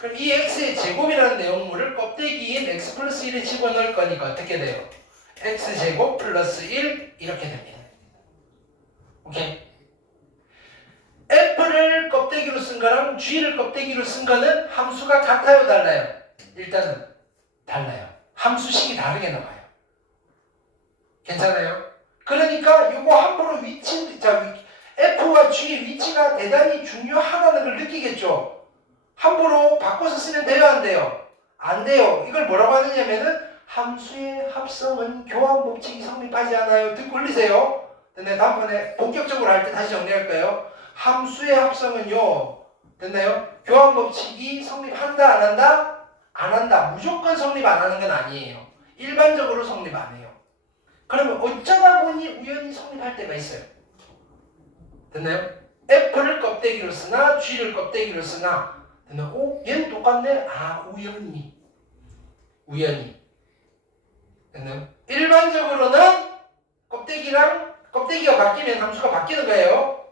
그럼 이 x의 제곱이라는 내용물을 껍데기인 x 플러스 1에 집어넣을 거니까 어떻게 돼요? x제곱 플러스 1 이렇게 됩니다. 오케이? f를 껍데기로 쓴 거랑 g를 껍데기로 쓴 거는 함수가 같아요, 달라요? 일단은 달라요. 함수식이 다르게 나와요. 괜찮아요? 그러니까 이거 함부로 f와 g의 위치가 대단히 중요하다는 걸 느끼겠죠? 함부로 바꿔서 쓰면 돼요, 안 돼요? 안 돼요. 이걸 뭐라고 하느냐면은 함수의 합성은 교환 법칙이 성립하지 않아요. 듣고 올리세요. 근데 다음번에 본격적으로 할 때 다시 정리할까요? 함수의 합성은요, 됐나요? 교환 법칙이 성립한다, 안 한다? 안 한다. 무조건 성립 안 하는 건 아니에요. 일반적으로 성립 안 해요. 그러면 어쩌다 보니 우연히 성립할 때가 있어요. 됐나요? f를 껍데기로 쓰나 g를 껍데기로 쓰나. 됐나요? 얘는 똑같네? 우연히. 됐나요? 일반적으로는 껍데기가 바뀌면 함수가 바뀌는 거예요.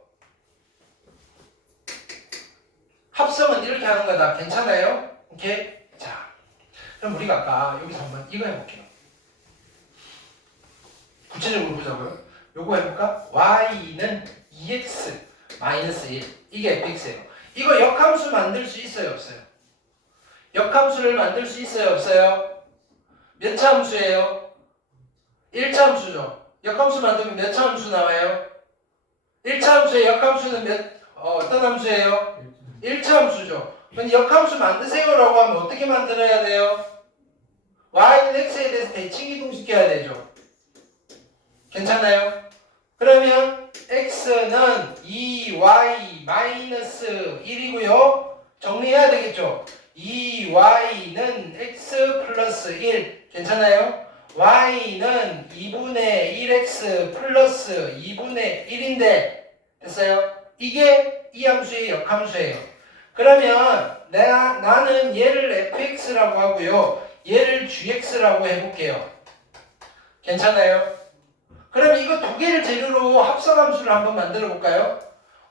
합성은 이렇게 하는 거다. 괜찮아요? 오케이? 자, 그럼 우리가 아까 여기서 한번 이거 해볼게요. 구체적으로 보자고요. 요거 해볼까? y는 2x 마이너스 1. 이게 fx예요. 이거 역함수 만들 수 있어요, 없어요? 역함수를 만들 수 있어요, 없어요? 몇 차 함수예요? 1차 함수죠. 역함수 만들면 몇 차 함수 나와요? 1차 함수의 역함수는 어떤 함수예요? 1차 함수죠. 그럼 역함수 만드세요라고 하면 어떻게 만들어야 돼요? y는 x에 대해서 대칭 이동시켜야 되죠. 괜찮아요? 그러면 x는 2y-1이고요. 정리해야 되겠죠? 2y는 x 플러스 1. 괜찮아요? y는 2분의 1x 플러스 2분의 1인데 됐어요? 이게 이 함수의 역함수예요. 그러면 나는 얘를 fx라고 하고요. 얘를 gx라고 해볼게요. 괜찮아요? 그럼 이거 두 개를 재료로 합성함수를 한번 만들어 볼까요?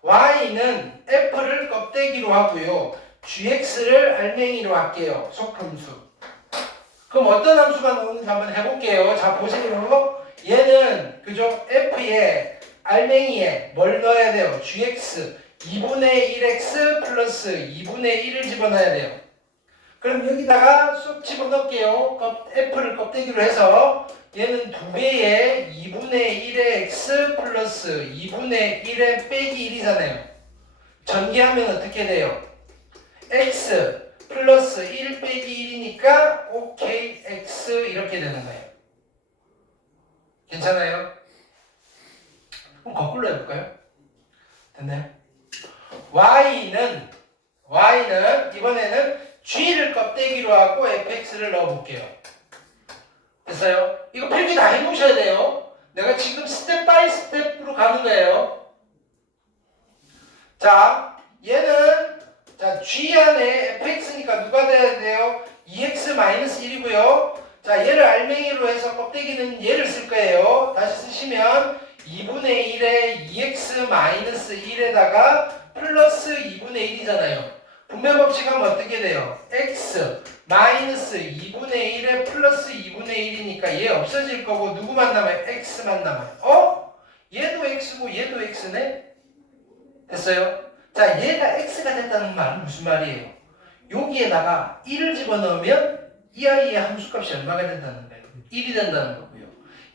y는 f를 껍데기로 하고요. gx를 알맹이로 할게요. 속함수. 그럼 어떤 함수가 나오는지 한번 해볼게요. 자, 보세요. 얘는 그죠? f에 알맹이에 뭘 넣어야 돼요? gx 2분의 1x 플러스 2분의 1을 집어넣어야 돼요. 그럼 여기다가 쏙 집어넣을게요. f를 껍데기로 해서 얘는 2배의 2분의 1의 x 플러스 2분의 1의 빼기 1이잖아요. 전개하면 어떻게 돼요? x 플러스 1 빼기 1이니까 오케이 x 이렇게 되는 거예요. 괜찮아요? 그럼 거꾸로 해볼까요? 됐나요? y는 이번에는 g를 껍데기로 하고 fx를 넣어볼게요. 됐어요? 이거 필기 다 해놓으셔야 돼요. 내가 지금 스텝 바이 스텝으로 가는 거예요. 자, 얘는 자 g 안에 fx니까 누가 돼야 돼요? 2x-1이고요. 자, 얘를 알맹이로 해서 껍데기는 얘를 쓸 거예요. 다시 쓰시면 2분의 1에 2x-1에다가 플러스 2분의 1이잖아요. 분배 법칙 하면 어떻게 돼요? x 마이너스 2분의 1에 플러스 2분의 1이니까 얘 없어질 거고 누구만 남아요? x만 남아요. 얘도 x고 얘도 x네? 됐어요? 자, 얘가 x가 됐다는 말은 무슨 말이에요? 여기에다가 1을 집어넣으면 이 아이의 함수값이 얼마가 된다는 거예요? 1이 된다는 거고요.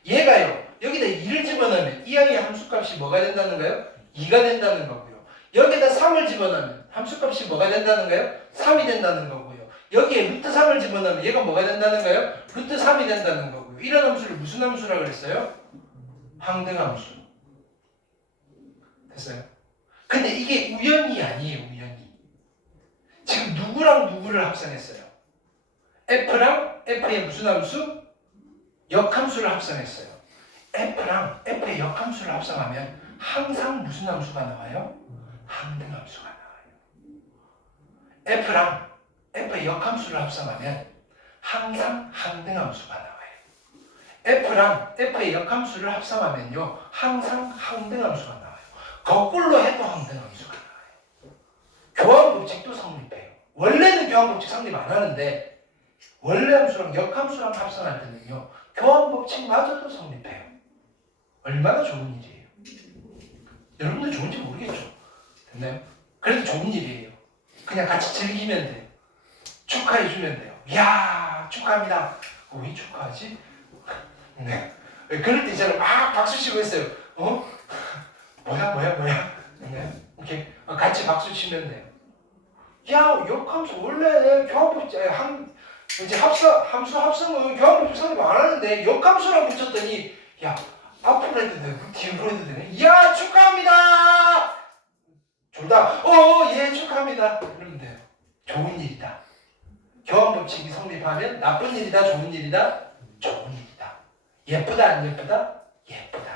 얘가요, 여기다 2를 집어넣으면 이 아이의 함수값이 뭐가 된다는 거예요? 2가 된다는 거고요. 여기다 3을 집어넣으면 함수값이 뭐가 된다는 거예요? 3이 된다는 거고요. 여기에 루트 3을 집어넣으면 얘가 뭐가 된다는 거예요? 루트 3이 된다는 거고요. 이런 함수를 무슨 함수라고 그랬어요? 항등함수. 됐어요? 근데 이게 우연이 아니에요, 우연히. 지금 누구랑 누구를 합성했어요? F랑 F의 무슨 함수? 역함수를 합성했어요. F랑 F의 역함수를 합성하면 항상 무슨 함수가 나와요? 항등함수가 나와요. F랑 F의 역함수를 합성하면 항상 항등함수가 나와요. F랑 F의 역함수를 합성하면요 항상 항등함수가 나와요. 거꾸로 해도 항등함수가 나와요. 교환법칙도 성립해요. 원래는 교환법칙 성립 안 하는데 원래 함수랑 역함수랑 합성할 때는요 교환법칙마저도 성립해요. 얼마나 좋은 일이에요. 여러분들 좋은지 모르겠죠. 됐나요? 그래도 좋은 일이에요. 그냥 같이 즐기면 돼요. 축하해주면 돼요. 이야 축하합니다. 왜 축하하지? 네. 그럴 때 있잖아요. 막 박수 치고 있어요. 뭐야? 네. 이렇게 같이 박수 치면 돼요. 야, 역함수 원래 교환법칙 이제 함수 합성은 교환법칙 성립 안 하는데 역함수라고 붙였더니 야 앞으로 해도 되고 뒤로 해도 되네. 야 축하합니다. 둘다 예 축하합니다. 그러면 돼요. 좋은 일이다. 교환법칙이 성립하면 나쁜 일이다, 좋은 일이다, 좋은 일이다. 예쁘다, 안 예쁘다? 예쁘다.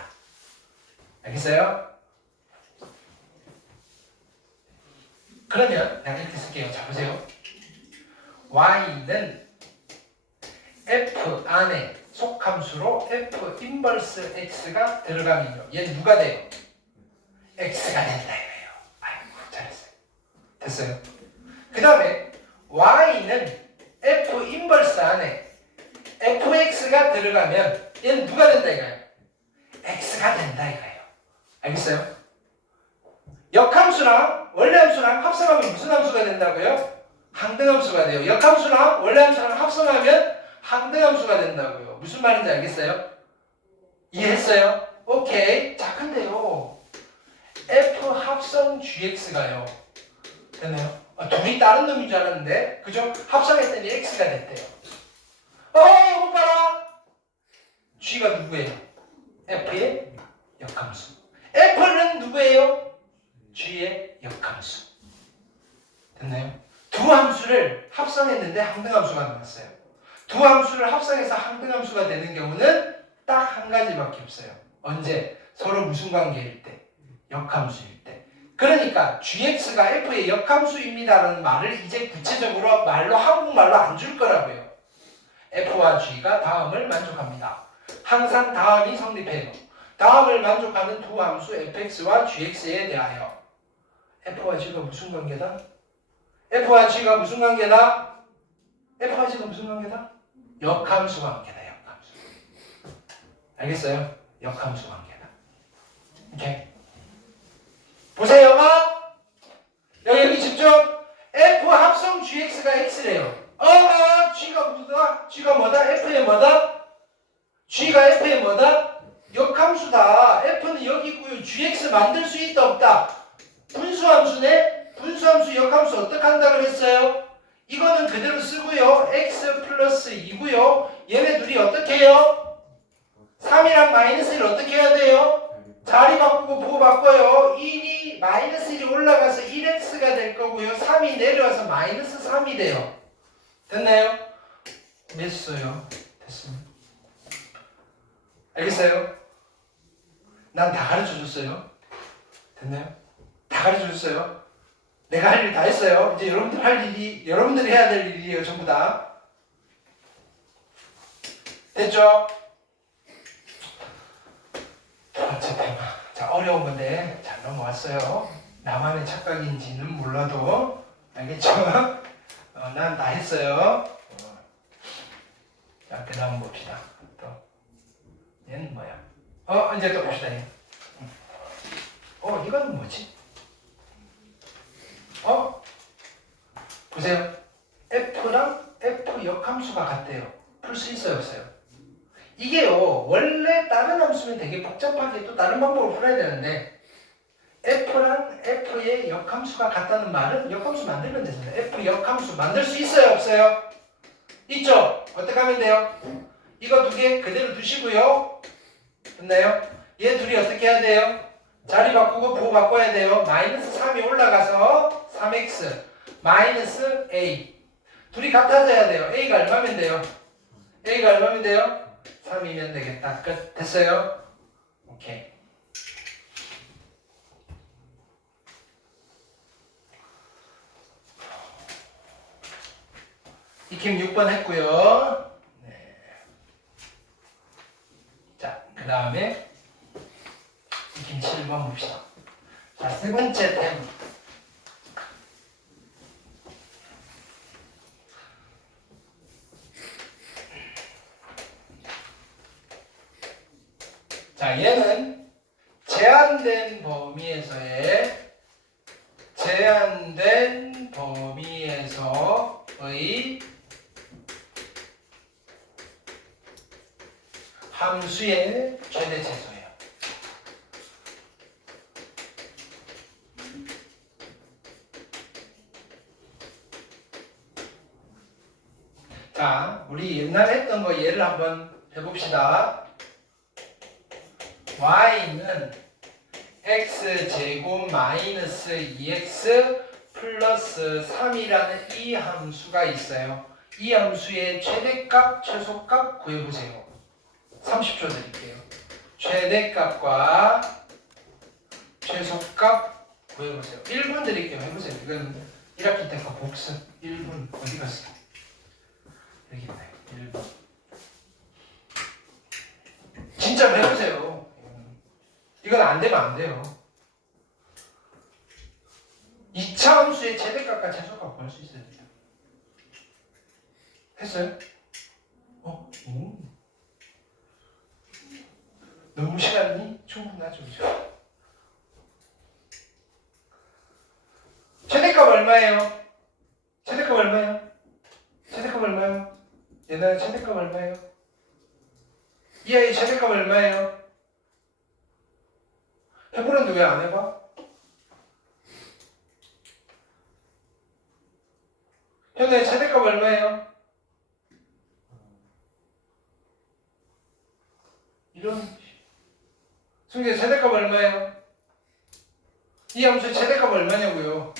알겠어요? 그러면 내가 이렇게 쓸게요. 자 보세요. y는 f 안에 속함수로 f 인버스 x가 들어가면요. 얘는 누가 돼요? x가 된다 이거예요. 아이고 잘했어요. 됐어요? 그 다음에 y는 f 인버스 안에 fx가 들어가면 얘는 누가 된다 이거예요? x가 된다 이거예요. 알겠어요? 역함수랑 원래 함수랑 합성하면 무슨 함수가 된다고요? 항등함수가 돼요. 역함수랑 원래 함수랑 합성하면 항등함수가 된다고요. 무슨 말인지 알겠어요? 이해했어요? 오케이. 자 근데요 f 합성 gx가요 됐나요? 둘이 다른 놈인 줄 알았는데 그죠? 합성했더니 x가 됐대요. 이거 봐라. g가 누구예요? f의 역함수. f는 누구예요? g의 역함수. 됐나요? 두 함수를 합성했는데 항등함수가 나왔어요. 두 함수를 합성해서 항등함수가 되는 경우는 딱 한 가지밖에 없어요. 언제? 서로 무슨 관계일 때? 역함수일 때. 그러니까 gx가 f의 역함수입니다라는 말을 이제 구체적으로 말로 한국말로 안 줄 거라고요. f와 g가 다음을 만족합니다. 항상 다음이 성립해요. 다음을 만족하는 두 함수 fx와 gx에 대하여 f와 g가 무슨 관계다? f와 g가 무슨 관계다? f와 g가 무슨 관계다? 역함수 관계다. 역함수. 알겠어요? 역함수 관계다. 오케이. 보세요. 여기 집중. f 합성 gx가 x래요. g가 뭐다? g가 뭐다? f의 뭐다? g가 f의 뭐다? 역함수다. f는 여기 있고요. gx 만들 수 있다 없다? 분수함수네. 분수함수 역함수 어떻게 한다 그랬어요? 이거는 그대로 쓰고요. x 플러스 2고요. 얘네 둘이 어떻게 해요? 3이랑 마이너스 1 어떻게 해야 돼요? 자리 바꾸고 부호 바꿔요. 1이 마이너스 1이 올라가서 1x가 될 거고요. 3이 내려와서 마이너스 3이 돼요. 됐나요? 됐어요. 됐습니다. 알겠어요? 난 다 가르쳐 줬어요. 됐나요? 다 가르쳐 줬어요. 내가 할 일 다 했어요. 이제 여러분들 할 일이, 여러분들이 해야 될 일이에요. 전부 다. 됐죠? 두 번째 테마. 자, 어려운 건데 잘 넘어왔어요. 나만의 착각인지는 몰라도 알겠죠? 난 다 했어요. 자, 그 다음 봅시다. 또 얘는 뭐야? 이제 또 봅시다. 이건 뭐지? 보세요. F랑 F 역함수가 같대요. 풀 수 있어요, 없어요? 이게요, 원래 다른 함수면 되게 복잡하게 또 다른 방법으로 풀어야 되는데, F랑 F의 역함수가 같다는 말은 역함수 만들면 됩니다. F 역함수 만들 수 있어요, 없어요? 있죠? 어떻게 하면 돼요? 이거 두 개 그대로 두시고요. 됐나요? 얘 둘이 어떻게 해야 돼요? 자리 바꾸고 부호 바꿔야 돼요. 마이너스 3이 올라가서 3x 마이너스 a. 둘이 같아져야 돼요. a가 얼마면 돼요? a가 얼마면 돼요? 3이면 되겠다. 끝. 됐어요? 오케이. 익힘 6번 했고요. 네. 자, 그 다음에 익힘 7번 봅시다. 자, 세 번째 템. 자, 얘는 제한된 범위에서의 함수의 최대 최소예요. 자, 우리 옛날에 했던 거 예를 한번 해봅시다. y는 x제곱 마이너스 2x 플러스 3이라는 이 함수가 있어요. 이 함수의 최대값, 최소값 구해보세요. 30초 드릴게요. 최대값과 최소값 구해보세요. 1분 드릴게요. 해보세요. 이건 1학기 때 거 복습. 1분 어디 갔어? 여기 있네. 1분. 진짜로 해보세요. 이건 안 되면 안 돼요. 2차 함수의 최대값과 최소값 구할 수 있어야 돼요. 했어요? 너무 시간이 충분하죠. 최대값 얼마예요? 최대값 얼마예요? 최대값 얼마예요? 얘네 최대값 얼마예요? 이 아이 최대값 얼마예요? 해보는데 왜 안 해봐? 현재 최대값 얼마예요? 이런 승재 최대값 얼마예요? 이 함수의 최대값 얼마냐고요?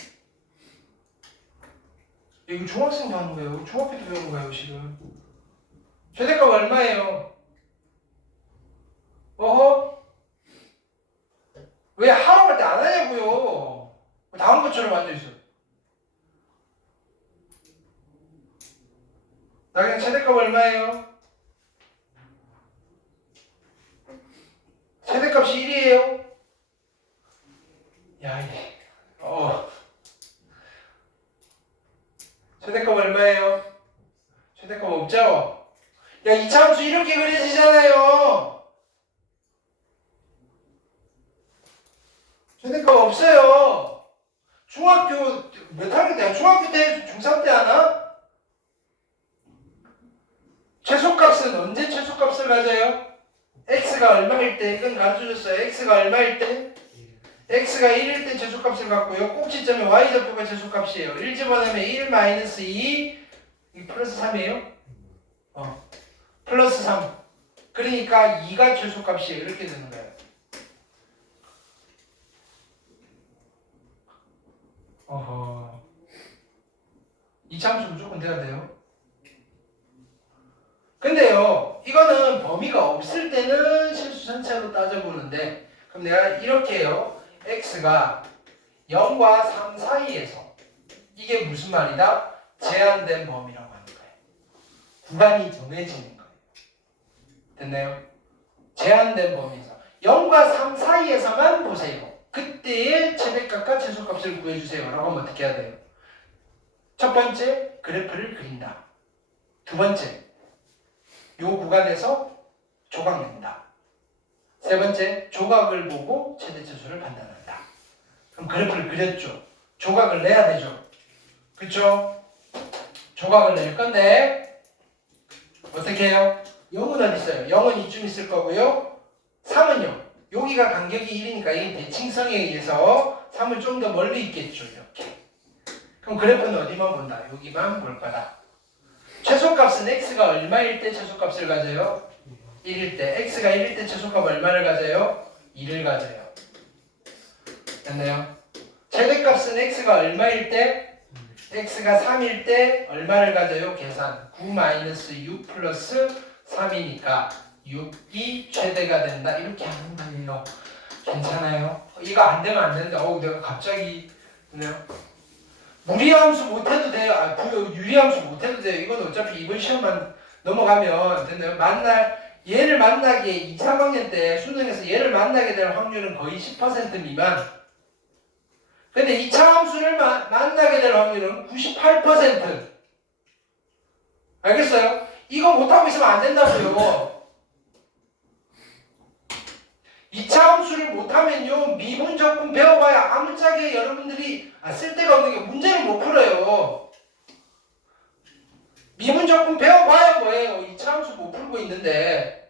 이거 중학생도 하는 거예요. 중학교도 배우는 거예요 지금. 최대값 얼마예요? 어허? 왜 하라고 할 때 안 하냐고요? 다음 것처럼 앉아있어. 나 그냥 최대값 얼마예요? 최대값이 1이에요? 야, 최대값 얼마예요? 최대값 없죠? 야, 이차함수 이렇게 그려지잖아요. 최대값 없어요. 중학교 몇 학년 때야? 중학교 때, 중3 때 하나? 최소값은 언제 최소값을 가져요? x가 얼마일 때? 이건 가르쳐줬어요. x가 얼마일 때? x가 1일 때 최소값을 갖고요. 꼭지점에 y좌표가 최소값이에요. 1 집어넣으면 1 마이너스 2 이 플러스 3이에요? 플러스 3. 그러니까 2가 최소값이에요. 이렇게 되는 거예요. 어허. 이차함수 무조건 돼야 돼요. 근데요, 이거는 범위가 없을 때는 실수 전체로 따져보는데, 그럼 내가 이렇게 해요. x가 0과 3 사이에서, 이게 무슨 말이다? 제한된 범위라고 하는 거예요. 구간이 정해지는 거예요. 됐나요? 제한된 범위에서 0과 3 사이에서만 보세요. 그때의 최대값과 최소값을 구해주세요 라고 하면 어떻게 해야 돼요? 첫 번째, 그래프를 그린다. 두 번째, 요 구간에서 조각 낸다. 세 번째, 조각을 보고 최대차수를 판단한다. 그럼 그래프를 그렸죠. 조각을 내야 되죠. 그쵸? 조각을 낼 건데 어떻게 해요? 0은 어디 있어요? 0은 이쯤 있을 거고요. 3은요. 여기가 간격이 1이니까 이 대칭성에 의해서 3은 좀 더 멀리 있겠죠. 이렇게. 그럼 그래프는 어디만 본다? 여기만 볼 거다. 최소값은 x가 얼마일 때 최소값을 가져요? 1일 때. x가 1일 때 최소값 얼마를 가져요? 2를 가져요. 됐나요? 최대값은 x가 얼마일 때? x가 3일 때 얼마를 가져요? 계산. 9-6 플러스 3이니까 6이 최대가 된다. 이렇게 하는 거예요. 괜찮아요? 이거 안 되면 안 된다. 내가 갑자기 그냥 무리함수 못해도 돼요. 유리함수 못해도 돼요. 이건 어차피 이번 시험만 넘어가면 됐나요? 얘를 만나게 2-3학년 때 수능에서 얘를 만나게 될 확률은 거의 10% 미만. 근데 2차 함수를 만나게 될 확률은 98%. 알겠어요? 이거 못하고 있으면 안 된다고요. 2차 함수를 못하면요, 미분적분 배워봐야 아무짝에 여러분들이 쓸데가 없는 게 문제를 못 풀어요. 미분적분 배워봐야 뭐예요? 2차 함수 못 풀고 있는데.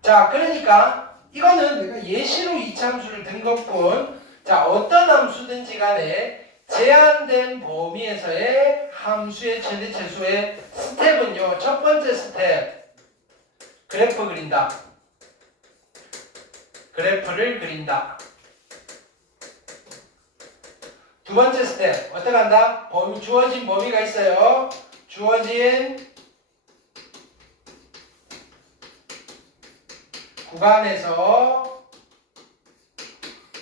자, 그러니까 이거는 내가 예시로 2차 함수를 든 것뿐. 자, 어떤 함수든지 간에 제한된 범위에서의 함수의 최대 최소의 스텝은요. 첫 번째 스텝, 그래프 그린다. 그래프를 그린다. 두 번째 스텝, 어떻게 한다? 주어진 범위가 있어요. 주어진 구간에서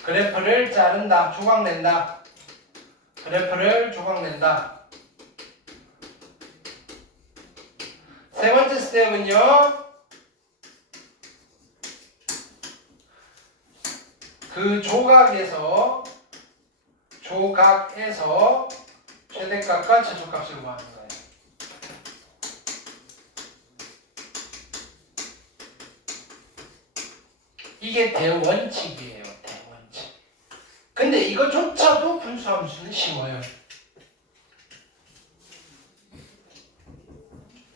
그래프를 자른다. 조각 낸다. 그래프를 조각 낸다. 세 번째 스텝은요. 그 조각에서 최대값과 최소값을 구하는 거예요. 이게 대원칙이에요. 대원칙. 근데 이거조차도 분수함수는 쉬워요.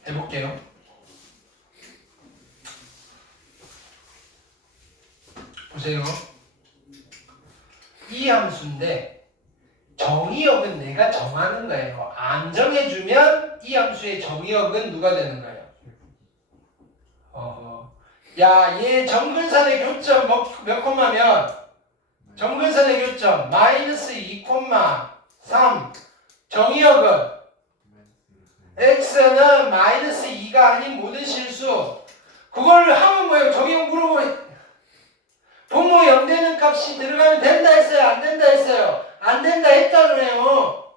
해볼게요. 보세요. 이 함수인데 정의역은 내가 정하는 거예요. 안 정해주면 이 함수의 정의역은 누가 되는 거예요? 야, 얘 정근선의 교점 몇 콤마면? 정근선의 교점 마이너스 2,3. 정의역은 x는 마이너스 2가 아닌 모든 실수. 그걸 하면 뭐예요? 정의역 물어보면 분모 0되는 값이 들어가면 된다 했어요? 안 된다 했어요? 안 된다 했잖아요.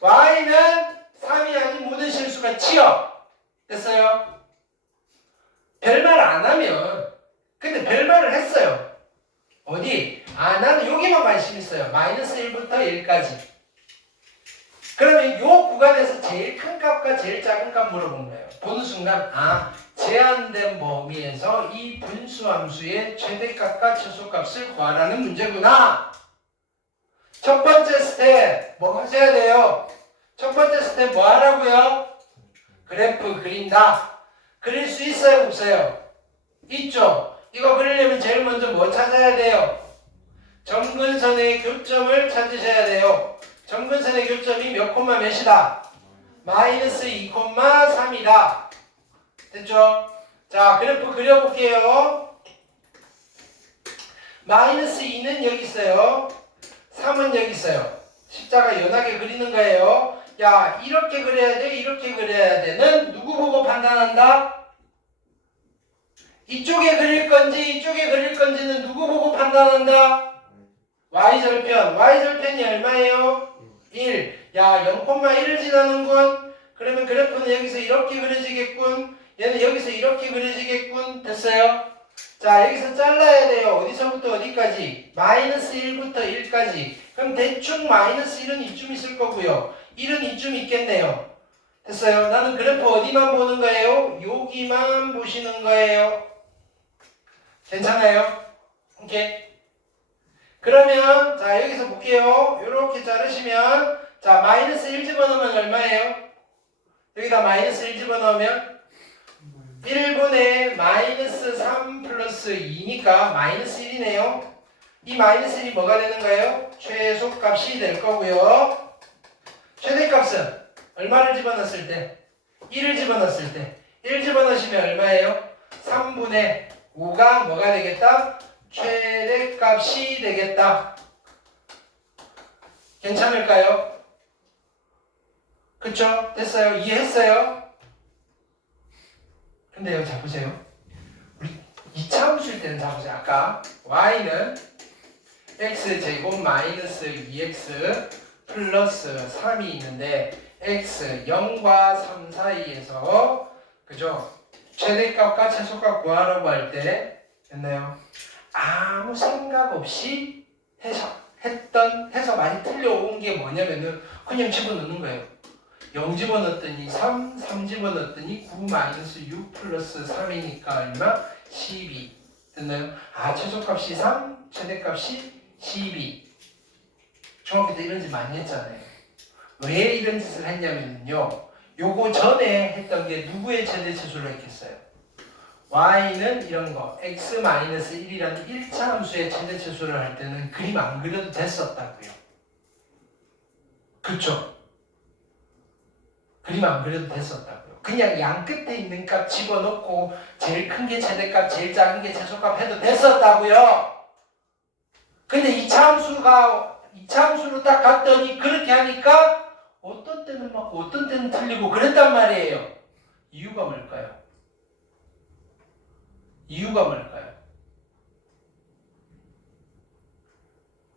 y는 3이 아닌 모든 실수가 치역. 됐어요? 별말 안 하면, 근데 별말을 했어요. 어디? 나는 여기만 관심 있어요. 마이너스 1부터 1까지. 그러면 이 구간에서 제일 큰 값과 제일 작은 값 물어본 거예요. 보는 순간, 제한된 범위에서 이 분수함수의 최대값과 최소값을 구하라는 문제구나. 첫 번째 스텝, 뭐 하셔야 돼요? 첫 번째 스텝 뭐 하라고요? 그래프 그린다. 그릴 수 있어요, 없어요? 있죠. 이거 그리려면 제일 먼저 뭐 찾아야 돼요? 점근선의 교점을 찾으셔야 돼요. 점근선의 교점이 몇 콤마 몇이다? 마이너스 2,3이다. 됐죠? 자, 그래프 그려볼게요. 마이너스 2는 여기 있어요. 3은 여기 있어요. 십자가 연하게 그리는 거예요. 야, 이렇게 그려야 돼, 이렇게 그려야 돼는 누구 보고 판단한다? 이쪽에 그릴 건지 이쪽에 그릴 건지는 누구 보고 판단한다? y절편. y절편이 얼마예요? 1. 야, 0,1을 지나는군. 그러면 그래프는 여기서 이렇게 그려지겠군. 얘는 여기서 이렇게 그려지겠군. 됐어요? 자, 여기서 잘라야 돼요. 어디서부터 어디까지? 마이너스 1부터 1까지. 그럼 대충 마이너스 1은 이쯤 있을 거고요. 1은 이쯤 있겠네요. 됐어요? 나는 그래프 어디만 보는 거예요? 여기만 보시는 거예요. 괜찮아요? 오케이. 그러면 자, 여기서 볼게요. 이렇게 자르시면 자, 마이너스 1 집어넣으면 얼마예요? 여기다 마이너스 1 집어넣으면 1분의 마이너스 3 플러스 2니까 마이너스 1이네요. 이 마이너스 1이 뭐가 되는 거예요? 최소값이 될 거고요. 최대값은 얼마를 집어넣었을 때? 1을 집어넣었을 때 1 집어넣으시면 얼마예요? 3분의 5가 뭐가 되겠다? 최대값이 되겠다. 괜찮을까요? 그쵸? 됐어요? 이해했어요? 근데요, 자 보세요. 우리 2차 함수일 때는 자 보세요. 아까 y는 x제곱 마이너스 2x 플러스 3이 있는데 x 0과 3 사이에서 그죠? 최대값과 최소값 구하라고 할 때 됐나요? 아무 생각 없이 해서 많이 틀려온 게 뭐냐면은 그냥 집어넣는 거예요. 0 집어넣었더니 3 집어넣었더니 9 마이너스 6 플러스 3이니까 얼마? 12. 됐나요? 아, 최소값이 3, 최대값이 12. 중학교 때 이런 짓 많이 했잖아요. 왜 이런 짓을 했냐면요. 요거 전에 했던 게 누구의 최대 최소를 했겠어요? y는 이런 거 x-1이라는 1차 함수의 최대 최소를 할 때는 그림 안 그려도 됐었다고요. 그쵸? 그림 안 그려도 됐었다고요. 그냥 양 끝에 있는 값 집어넣고 제일 큰 게 최대값, 제일 작은 게 최소값 해도 됐었다고요. 근데 2차 함수로 딱 갔더니 그렇게 하니까 어떤 때는 맞고 어떤 때는 틀리고 그랬단 말이에요. 이유가 뭘까요? 이유가 뭘까요?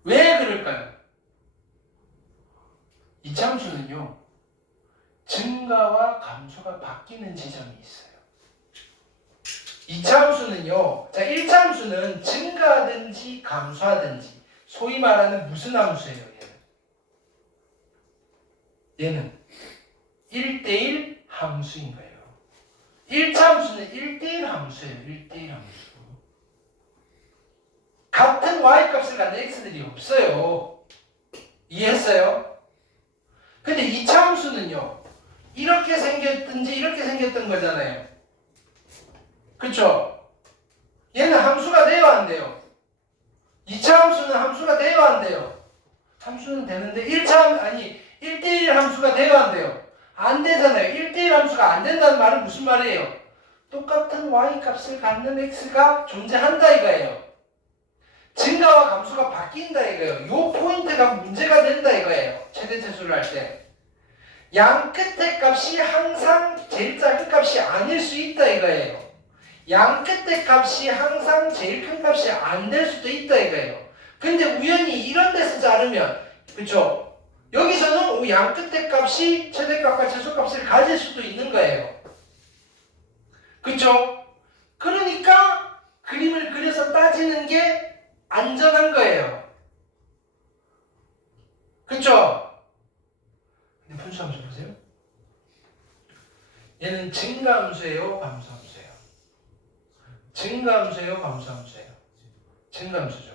왜 그럴까요? 2차 함수는요, 증가와 감소가 바뀌는 지점이 있어요. 2차 함수는요, 자, 1차 함수는 증가하든지 감소하든지, 소위 말하는 무슨 함수예요, 얘는 1대1 함수인 거예요. 1차 함수는 1대1 함수예요. 1대1 함수. 같은 y값을 갖는 x들이 없어요. 이해했어요? 근데 2차 함수는요, 이렇게 생겼든지 이렇게 생겼던 거잖아요. 그쵸? 얘는 함수가 돼요, 안 돼요? 2차 함수는 함수가 돼요, 안 돼요? 함수는 되는데 1대1 함수가 돼요, 안 돼요? 안 되잖아요. 1대1 함수가 안 된다는 말은 무슨 말이에요? 똑같은 y값을 갖는 x가 존재한다 이거예요. 증가와 감소가 바뀐다 이거예요. 요 포인트가 문제가 된다 이거예요. 최대 최소를 할 때. 양 끝의 값이 항상 제일 작은 값이 아닐 수 있다 이거예요. 양 끝의 값이 항상 제일 큰 값이 안 될 수도 있다 이거예요. 근데 우연히 이런 데서 자르면, 그쵸? 여기서는 양 끝의 값이 최대값과 최소값을 가질 수도 있는 거예요. 그쵸? 그러니까 그림을 그려서 따지는 게 안전한 거예요. 그쵸? 근데 분수함수 보세요. 얘는 증가함수예요, 감소함수예요? 증가함수예요, 감소함수예요? 증가함수죠.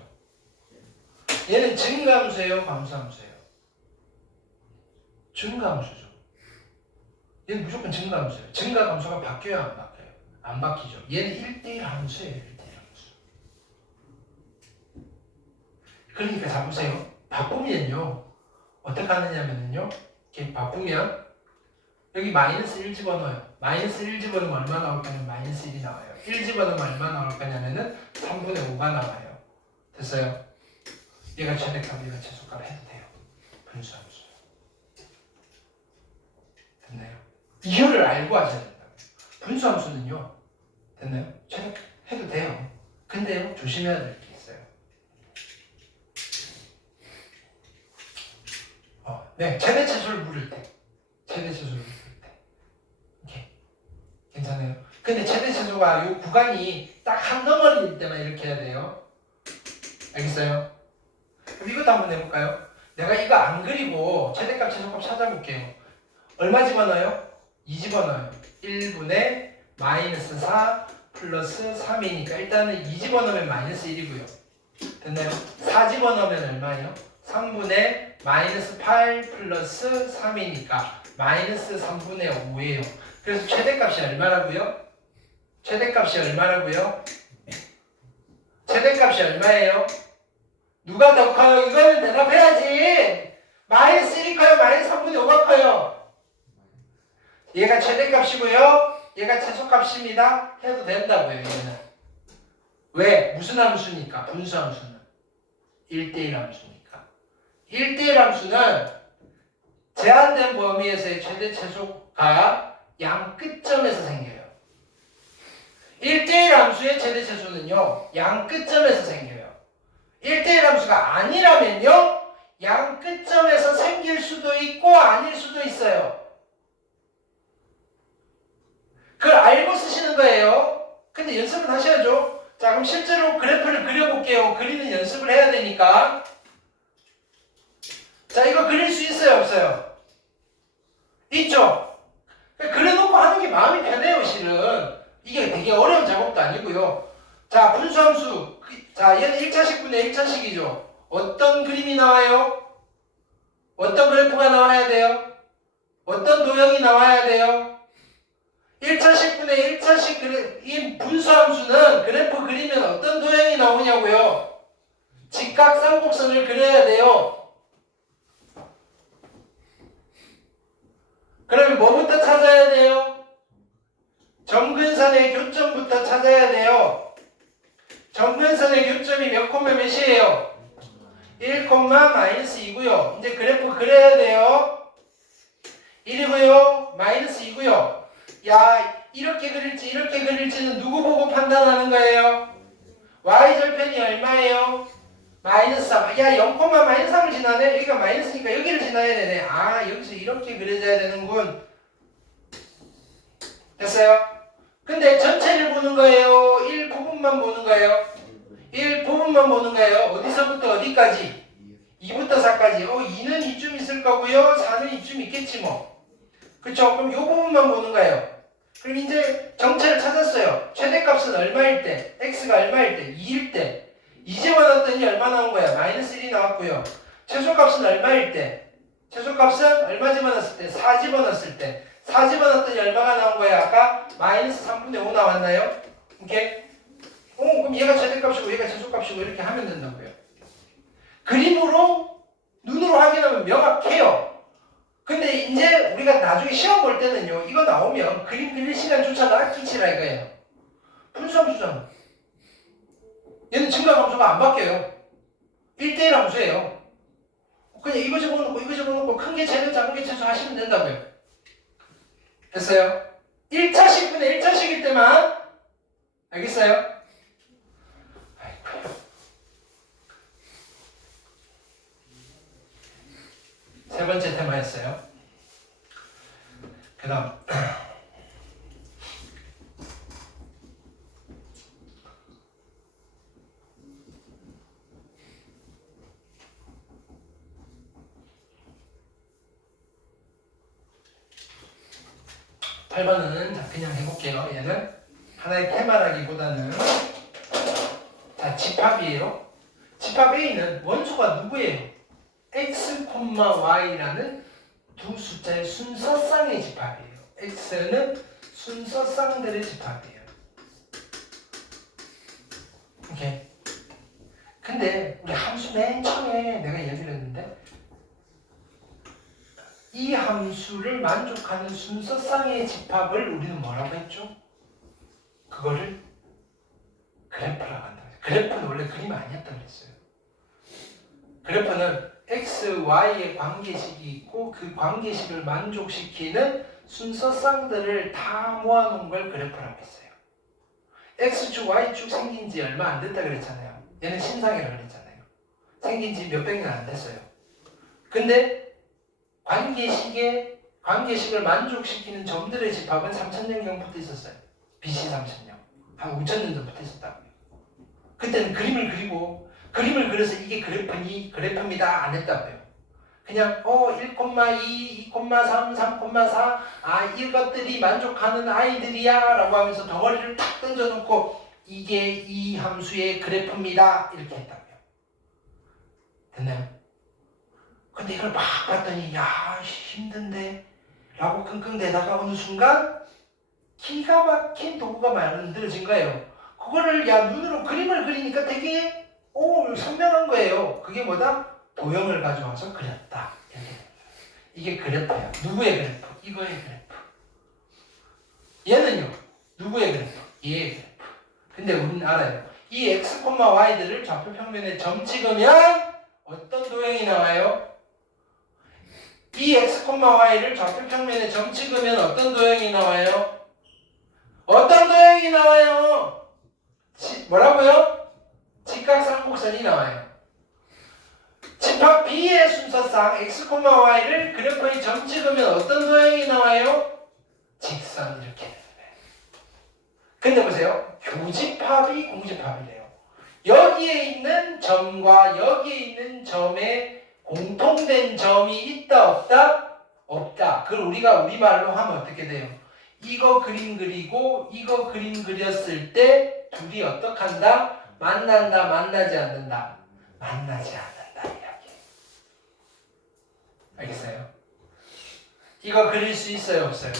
얘는 증가함수예요, 감소함수예요? 증가함수죠. 얘는 무조건 증가함수예요. 증가함수가 바뀌어요, 안 바뀌어요? 안 바뀌죠. 얘는 1대1 함수예요. 1대1 함수. 그러니까 자 보세요. 바꾸면요. 어떻게 하느냐면요. 이렇게 바꾸면 여기 마이너스 1 집어넣어요. 마이너스 1 집어넣으면 얼마 나올 거냐면 마이너스 1이 나와요. 1 집어넣으면 얼마 나올 거냐면은 3분의 5가 나와요. 됐어요? 얘가 최대값, 얘가 최소값 해도 돼요. 분수함수. 됐나요? 이거를 알고 하셔야 된다고요. 분수함수는요. 됐나요? 최대값 해도 돼요. 근데요. 조심해야 될 게 있어요. 네. 최대 최소를 물을 때. 최대 최소를 물을 때. 이렇게. 괜찮아요? 근데 최대 최소가 요 구간이 딱 한 덩어리일 때만 이렇게 해야 돼요. 알겠어요? 그럼 이것도 한번 해볼까요? 내가 이거 안 그리고 최대값 최소값 찾아볼게요. 얼마 집어넣어요? 2 집어넣어요. 1분의 마이너스 4 플러스 3이니까 일단은 2 집어넣으면 마이너스 1이고요. 됐나요? 4 집어넣으면 얼마예요? 3분의 마이너스 8 플러스 3이니까 마이너스 3분의 5예요. 그래서 최대값이 얼마라고요? 최대값이 얼마라고요? 최대값이 얼마예요? 누가 더 커요? 이거는 대답해야지. 마이너스 1이 커요? 마이너스 3분의 5가 커요? 얘가 최대값이고요. 얘가 최소값입니다. 해도 된다고요. 얘는. 왜? 무슨 함수니까? 분수함수는. 1대1 함수니까. 1대1 함수는 제한된 범위에서의 최대 최소가 양 끝점에서 생겨요. 1대1 함수의 최대 최소는요. 양 끝점에서 생겨요. 1대1 함수가 아니라면요. 양 끝점에서 생길 수도 있고 아닐 수도 있어요. 그걸 알고 쓰시는 거예요. 근데 연습은 하셔야죠. 자, 그럼 실제로 그래프를 그려볼게요. 그리는 연습을 해야 되니까. 자, 이거 그릴 수 있어요, 없어요? 있죠? 그려놓고 하는 게 마음이 편해요, 실은. 이게 되게 어려운 작업도 아니고요. 자, 분수함수. 자, 얘는 1차식분의 1차식이죠. 어떤 그림이 나와요? 어떤 그래프가 나와야 돼요? 어떤 도형이 나와야 돼요? 1차식분의 1차식 이 분수함수는 그래프 그리면 어떤 도형이 나오냐고요? 직각삼곡선을 그려야 돼요. 그러면 뭐부터 찾아야 돼요? 점근선의 교점부터 찾아야 돼요. 점근선의 교점이 몇 콤마 몇이에요? 1, 마이너스 2고요. 이제 그래프 그려야 돼요. 1이고요. 마이너스 2고요. 야, 이렇게 그릴지 이렇게 그릴지는 누구 보고 판단하는 거예요? y절편이 얼마예요? 마이너스 3. 야, 0, 마이너스 3을 지나네? 여기가 마이너스니까 여기를 지나야 되네. 아, 여기서 이렇게 그려져야 되는군. 됐어요? 근데 전체를 보는 거예요? 1 부분만 보는 거예요? 1 부분만 보는 거예요? 어디서부터 어디까지? 2부터 4까지. 2는 이쯤 있을 거고요. 4는 이쯤 있겠지 뭐. 그쵸? 그럼 이 부분만 보는 거예요. 그럼 이제 정체를 찾았어요. 최대값은 얼마일 때? x가 얼마일 때? 2일 때. 2 집어넣었더니 얼마 나온 거야? 마이너스 1이 나왔고요. 최소값은 얼마일 때? 최소값은 얼마 집어넣었을 때? 4 집어넣었을 때. 4 집어넣었더니 얼마가 나온 거야? 아까 마이너스 3분의 5 나왔나요? 오케이? 그럼 얘가 최대값이고 얘가 최소값이고 이렇게 하면 된다고요. 그림으로 눈으로 확인하면 명확해요. 근데 이제 우리가 나중에 시험 볼 때는요. 이거 나오면 그림 그릴 시간조차도 아끼치라 이거예요. 분수함수잖아. 얘는 증가함수가 안 바뀌어요. 1대1 함수예요. 그냥 이거 집어넣고 이거 집어넣고 큰 게 최대 작은 게 최소 하시면 된다고요. 됐어요? 1차식분의 1차식일 때만 알겠어요? 아이고야. 세 번째 테마였어요. 그 다음 8번은 그냥 해볼게요. 얘는 하나의 테마라기보다는 자, 집합이에요. 집합 A는 원소가 누구예요? x, y라는 두 숫자의 순서쌍의 집합이에요. x는 순서쌍들의 집합이에요. 오케이. 근데 우리 함수 맨 처음에 내가 얘기를 했는데 이 함수를 만족하는 순서쌍의 집합을 우리는 뭐라고 했죠? 그거를 그래프라고 한다. 그래프는 원래 그림 아니었다고 그랬어요. 그래프는 x, y의 관계식이 있고 그 관계식을 만족시키는 순서쌍들을 다 모아놓은 걸 그래프라고 했어요. x축, y축 생긴 지 얼마 안 됐다 그랬잖아요. 얘는 신상이라고 그랬잖아요. 생긴 지 몇백 년 안 됐어요. 근데 관계식을 만족시키는 점들의 집합은 3000년경부터 있었어요. BC 3000년. 한 5000년 전부터 있었다고요. 그때는 그림을 그려서 이게 그래프입니다 안 했다고요. 그냥 1,2, 2,3, 3,4 이것들이 만족하는 아이들이야 라고 하면서 덩어리를 탁 던져놓고 이게 이 함수의 그래프입니다 이렇게 했다고요. 됐나요? 근데 이걸 막 봤더니 야 힘든데 라고 끙끙대다가 어느 순간 기가 막힌 도구가 만들어진 거예요. 그거를 눈으로 그림을 그리니까 되게 선명한 거예요. 그게 뭐다? 도형을 가져와서 그렸다. 이게 그래프야. 누구의 그래프? 이거의 그래프. 얘는요? 누구의 그래프? 얘의 그래프. 근데 우리는 알아요. 이 x, y들을 좌표 평면에 점 찍으면 어떤 도형이 나와요? 이 x, y를 좌표 평면에 점 찍으면 어떤 도형이 나와요? 어떤 도형이 나와요? 뭐라고요? 직각삼각선이 나와요. 집합 B의 순서상 x, y를 그래프에 점 찍으면 어떤 도형이 나와요? 직선 이렇게 되는 거예요. 근데 보세요. 교집합이 공집합이래요. 여기에 있는 점과 여기에 있는 점에 공통된 점이 있다 없다? 없다. 그걸 우리가 우리말로 하면 어떻게 돼요? 이거 그림 그리고 이거 그림 그렸을 때 둘이 어떡한다? 만난다 만나지 않는다? 만나지 않는다 이야기. 알겠어요? 이거 그릴 수 있어요 없어요?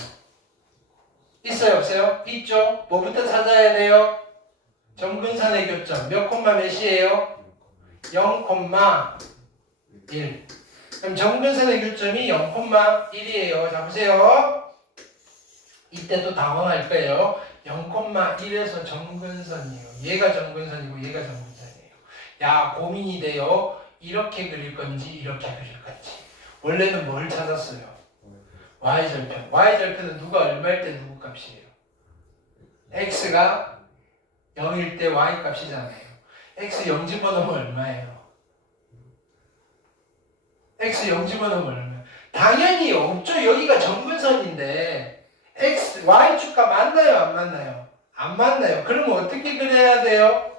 있어요 없어요? 있죠? 뭐부터 찾아야 돼요? 점근선의 교점 몇 콤마 몇이에요? 0,1. 그럼 점근선의 교점이 0,1이에요. 자 보세요. 이때도 당황할 거예요. 0,1에서 점근선이에요. 얘가 점근선이고 얘가 점근선이에요. 야 고민이 돼요. 이렇게 그릴 건지 이렇게 그릴 건지. 원래는 뭘 찾았어요? y절편. y절편은 누가 얼마일 때 누구 값이에요? x가 0일 때 y 값이잖아요. x 0 집어넣으면 얼마예요? x 0 집어넣으면 얼마예요? 당연히 없죠. 여기가 점근선인데 x, y축과 만나요? 안 만나요? 안 만나요. 그러면 어떻게 그려야 돼요?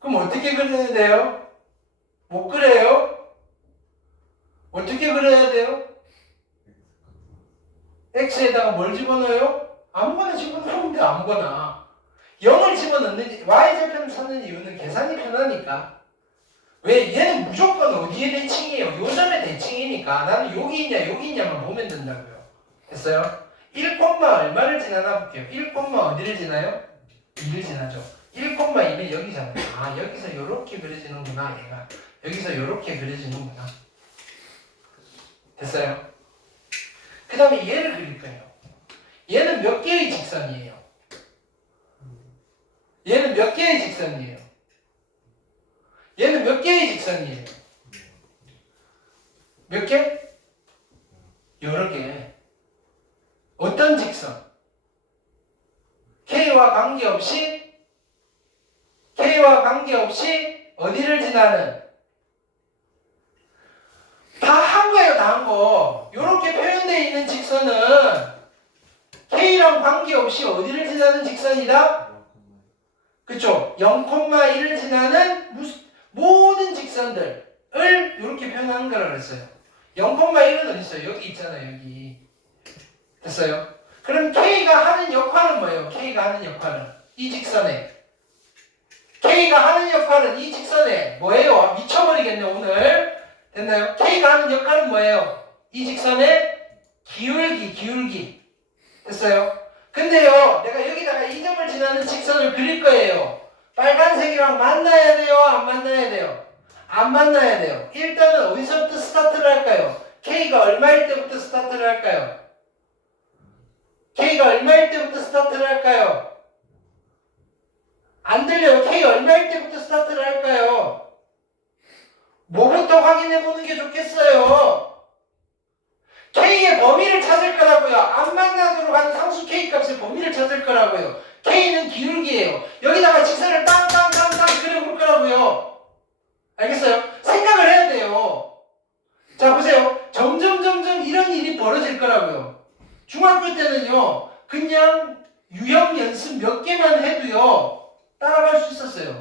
그럼 어떻게 그려야 돼요? 못 그려요? 어떻게 그려야 돼요? x에다가 뭘 집어넣어요? 아무거나 집어넣으면 돼. 아무거나. 0을 집어넣는지 y절편을 찾는 이유는 계산이 편하니까. 왜? 얘는 무조건 어디에 대칭이에요? 요 점에 대칭이니까 나는 여기 있냐만 보면 된다고요. 됐어요? 1, 얼마를 지나나 볼게요. 1, 어디를 지나요? 2를 지나죠. 1,2면 여기잖아요. 아 여기서 요렇게 그려지는구나 얘가. 여기서 요렇게 그려지는구나. 됐어요? 그 다음에 얘를 그릴 거예요. 얘는 몇 개의 직선이에요? 얘는 몇 개의 직선이에요? 얘는 몇 개의 직선이에요? 몇 개? 여러 개. 어떤 직선? K와 관계없이 어디를 지나는? 다 한 거예요, 다 한 거. 이렇게 표현되어 있는 직선은 K랑 관계없이 어디를 지나는 직선이다? 그쵸? 0,1을 지나는 모든 직선들을 이렇게 표현하는 거라고 그랬어요. 0,1은 어디 있어요? 여기 있잖아요, 여기. 됐어요? 그럼 K가 하는 역할은 뭐예요? K가 하는 역할은 이 직선에 뭐예요? 미쳐버리겠네 오늘. 됐나요? K가 하는 역할은 뭐예요? 이 직선에 기울기. 됐어요? 근데요, 내가 여기다가 이 점을 지나는 직선을 그릴 거예요. 빨간색이랑 만나야 돼요? 안 만나야 돼요? 안 만나야 돼요. 일단은 어디서부터 스타트를 할까요? K가 얼마일 때부터 스타트를 할까요? K가 얼마일 때부터 스타트를 할까요? 안 들려요. K 얼마일 때부터 스타트를 할까요? 뭐부터 확인해 보는 게 좋겠어요? K의 범위를 찾을 거라고요. 안 만나도록 하는 상수 K 값의 범위를 찾을 거라고요. K는 기울기예요. 여기다가 직선을 땅땅땅땅 그려볼 거라고요. 알겠어요? 생각을 해야 돼요. 자, 보세요. 점점 이런 일이 벌어질 거라고요. 중학교 때는요, 그냥 유형 연습 몇 개만 해도요, 따라갈 수 있었어요.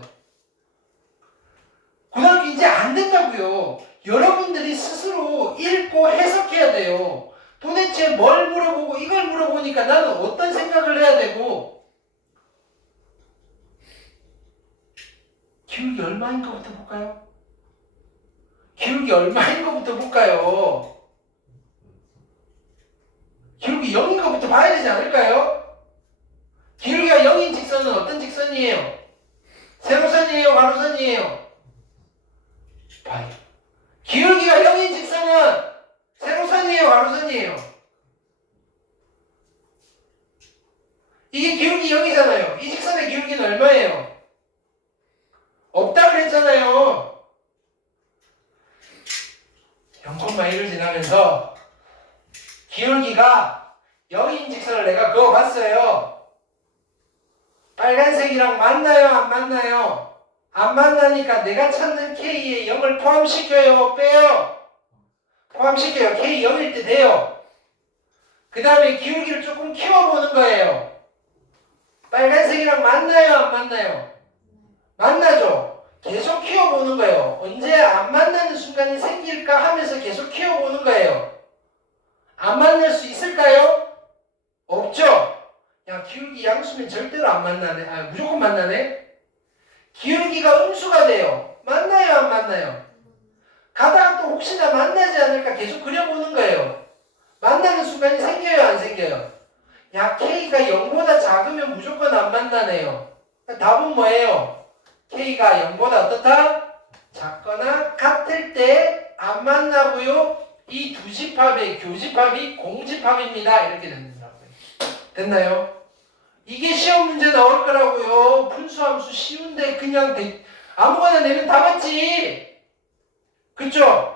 고등학교 이제 안 된다고요. 여러분들이 스스로 읽고 해석해야 돼요. 도대체 뭘 물어보고 이걸 물어보니까 나는 어떤 생각을 해야 되고, 기울기 얼마인 것부터 볼까요? 기울기 얼마인 것부터 볼까요? 기울기 0인 것부터 봐야 되지 않을까요? 기울기가 0인 직선은 어떤 직선이에요? 세로선이에요? 가로선이에요? 봐요. 기울기가 0인 직선은 세로선이에요? 가로선이에요? 이게 기울기 0이잖아요. 이 직선의 기울기는 얼마예요? 없다 그랬잖아요. 0,1을 지나면서 기울기가 0인 직선을 내가 그어봤어요. 빨간색이랑 만나요? 안 만나요? 안 만나니까 내가 찾는 K에 0을 포함시켜요? 빼요? 포함시켜요. K 0일 때 돼요. 그 다음에 기울기를 조금 키워보는 거예요. 빨간색이랑 만나요? 안 만나요? 만나죠? 계속 키워보는 거예요. 언제 안 만나는 순간이 생길까 하면서 계속 키워보는 거예요. 안 만날 수 있을까요? 없죠? 야, 기울기 양수면 절대로 안 만나네. 아, 무조건 만나네? 기울기가 음수가 돼요. 만나요? 안 만나요? 가다가 또 혹시나 만나지 않을까 계속 그려보는 거예요. 만나는 순간이 생겨요? 안 생겨요? 야, K가 0보다 작으면 무조건 안 만나네요. 답은 뭐예요? K가 0보다 어떻다? 작거나 같을 때 안 만나고요. 이 두 집합의 교집합이 공집합입니다. 이렇게 된다고요. 됐나요? 이게 시험 문제 나올 거라고요. 분수함수 쉬운데 그냥 아무거나 내면 다 맞지. 그쵸?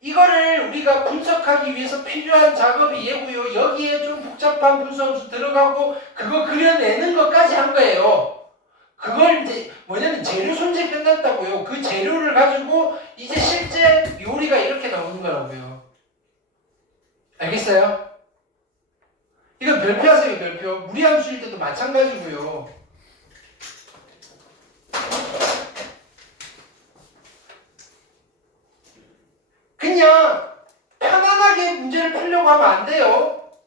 이거를 우리가 분석하기 위해서 필요한 작업이 얘고요. 여기에 좀 복잡한 분수함수 들어가고 그거 그려내는 것까지 한 거예요. 그걸 이제 뭐냐면 재료 손질 끝났다고요. 그 재료를 가지고 이제 실제 요리가 이렇게 나오는 거라고요. 알겠어요? 이건 별표하세요, 별표. 무리함수일 때도 마찬가지고요. 그냥 편안하게 문제를 풀려고 하면 안 돼요.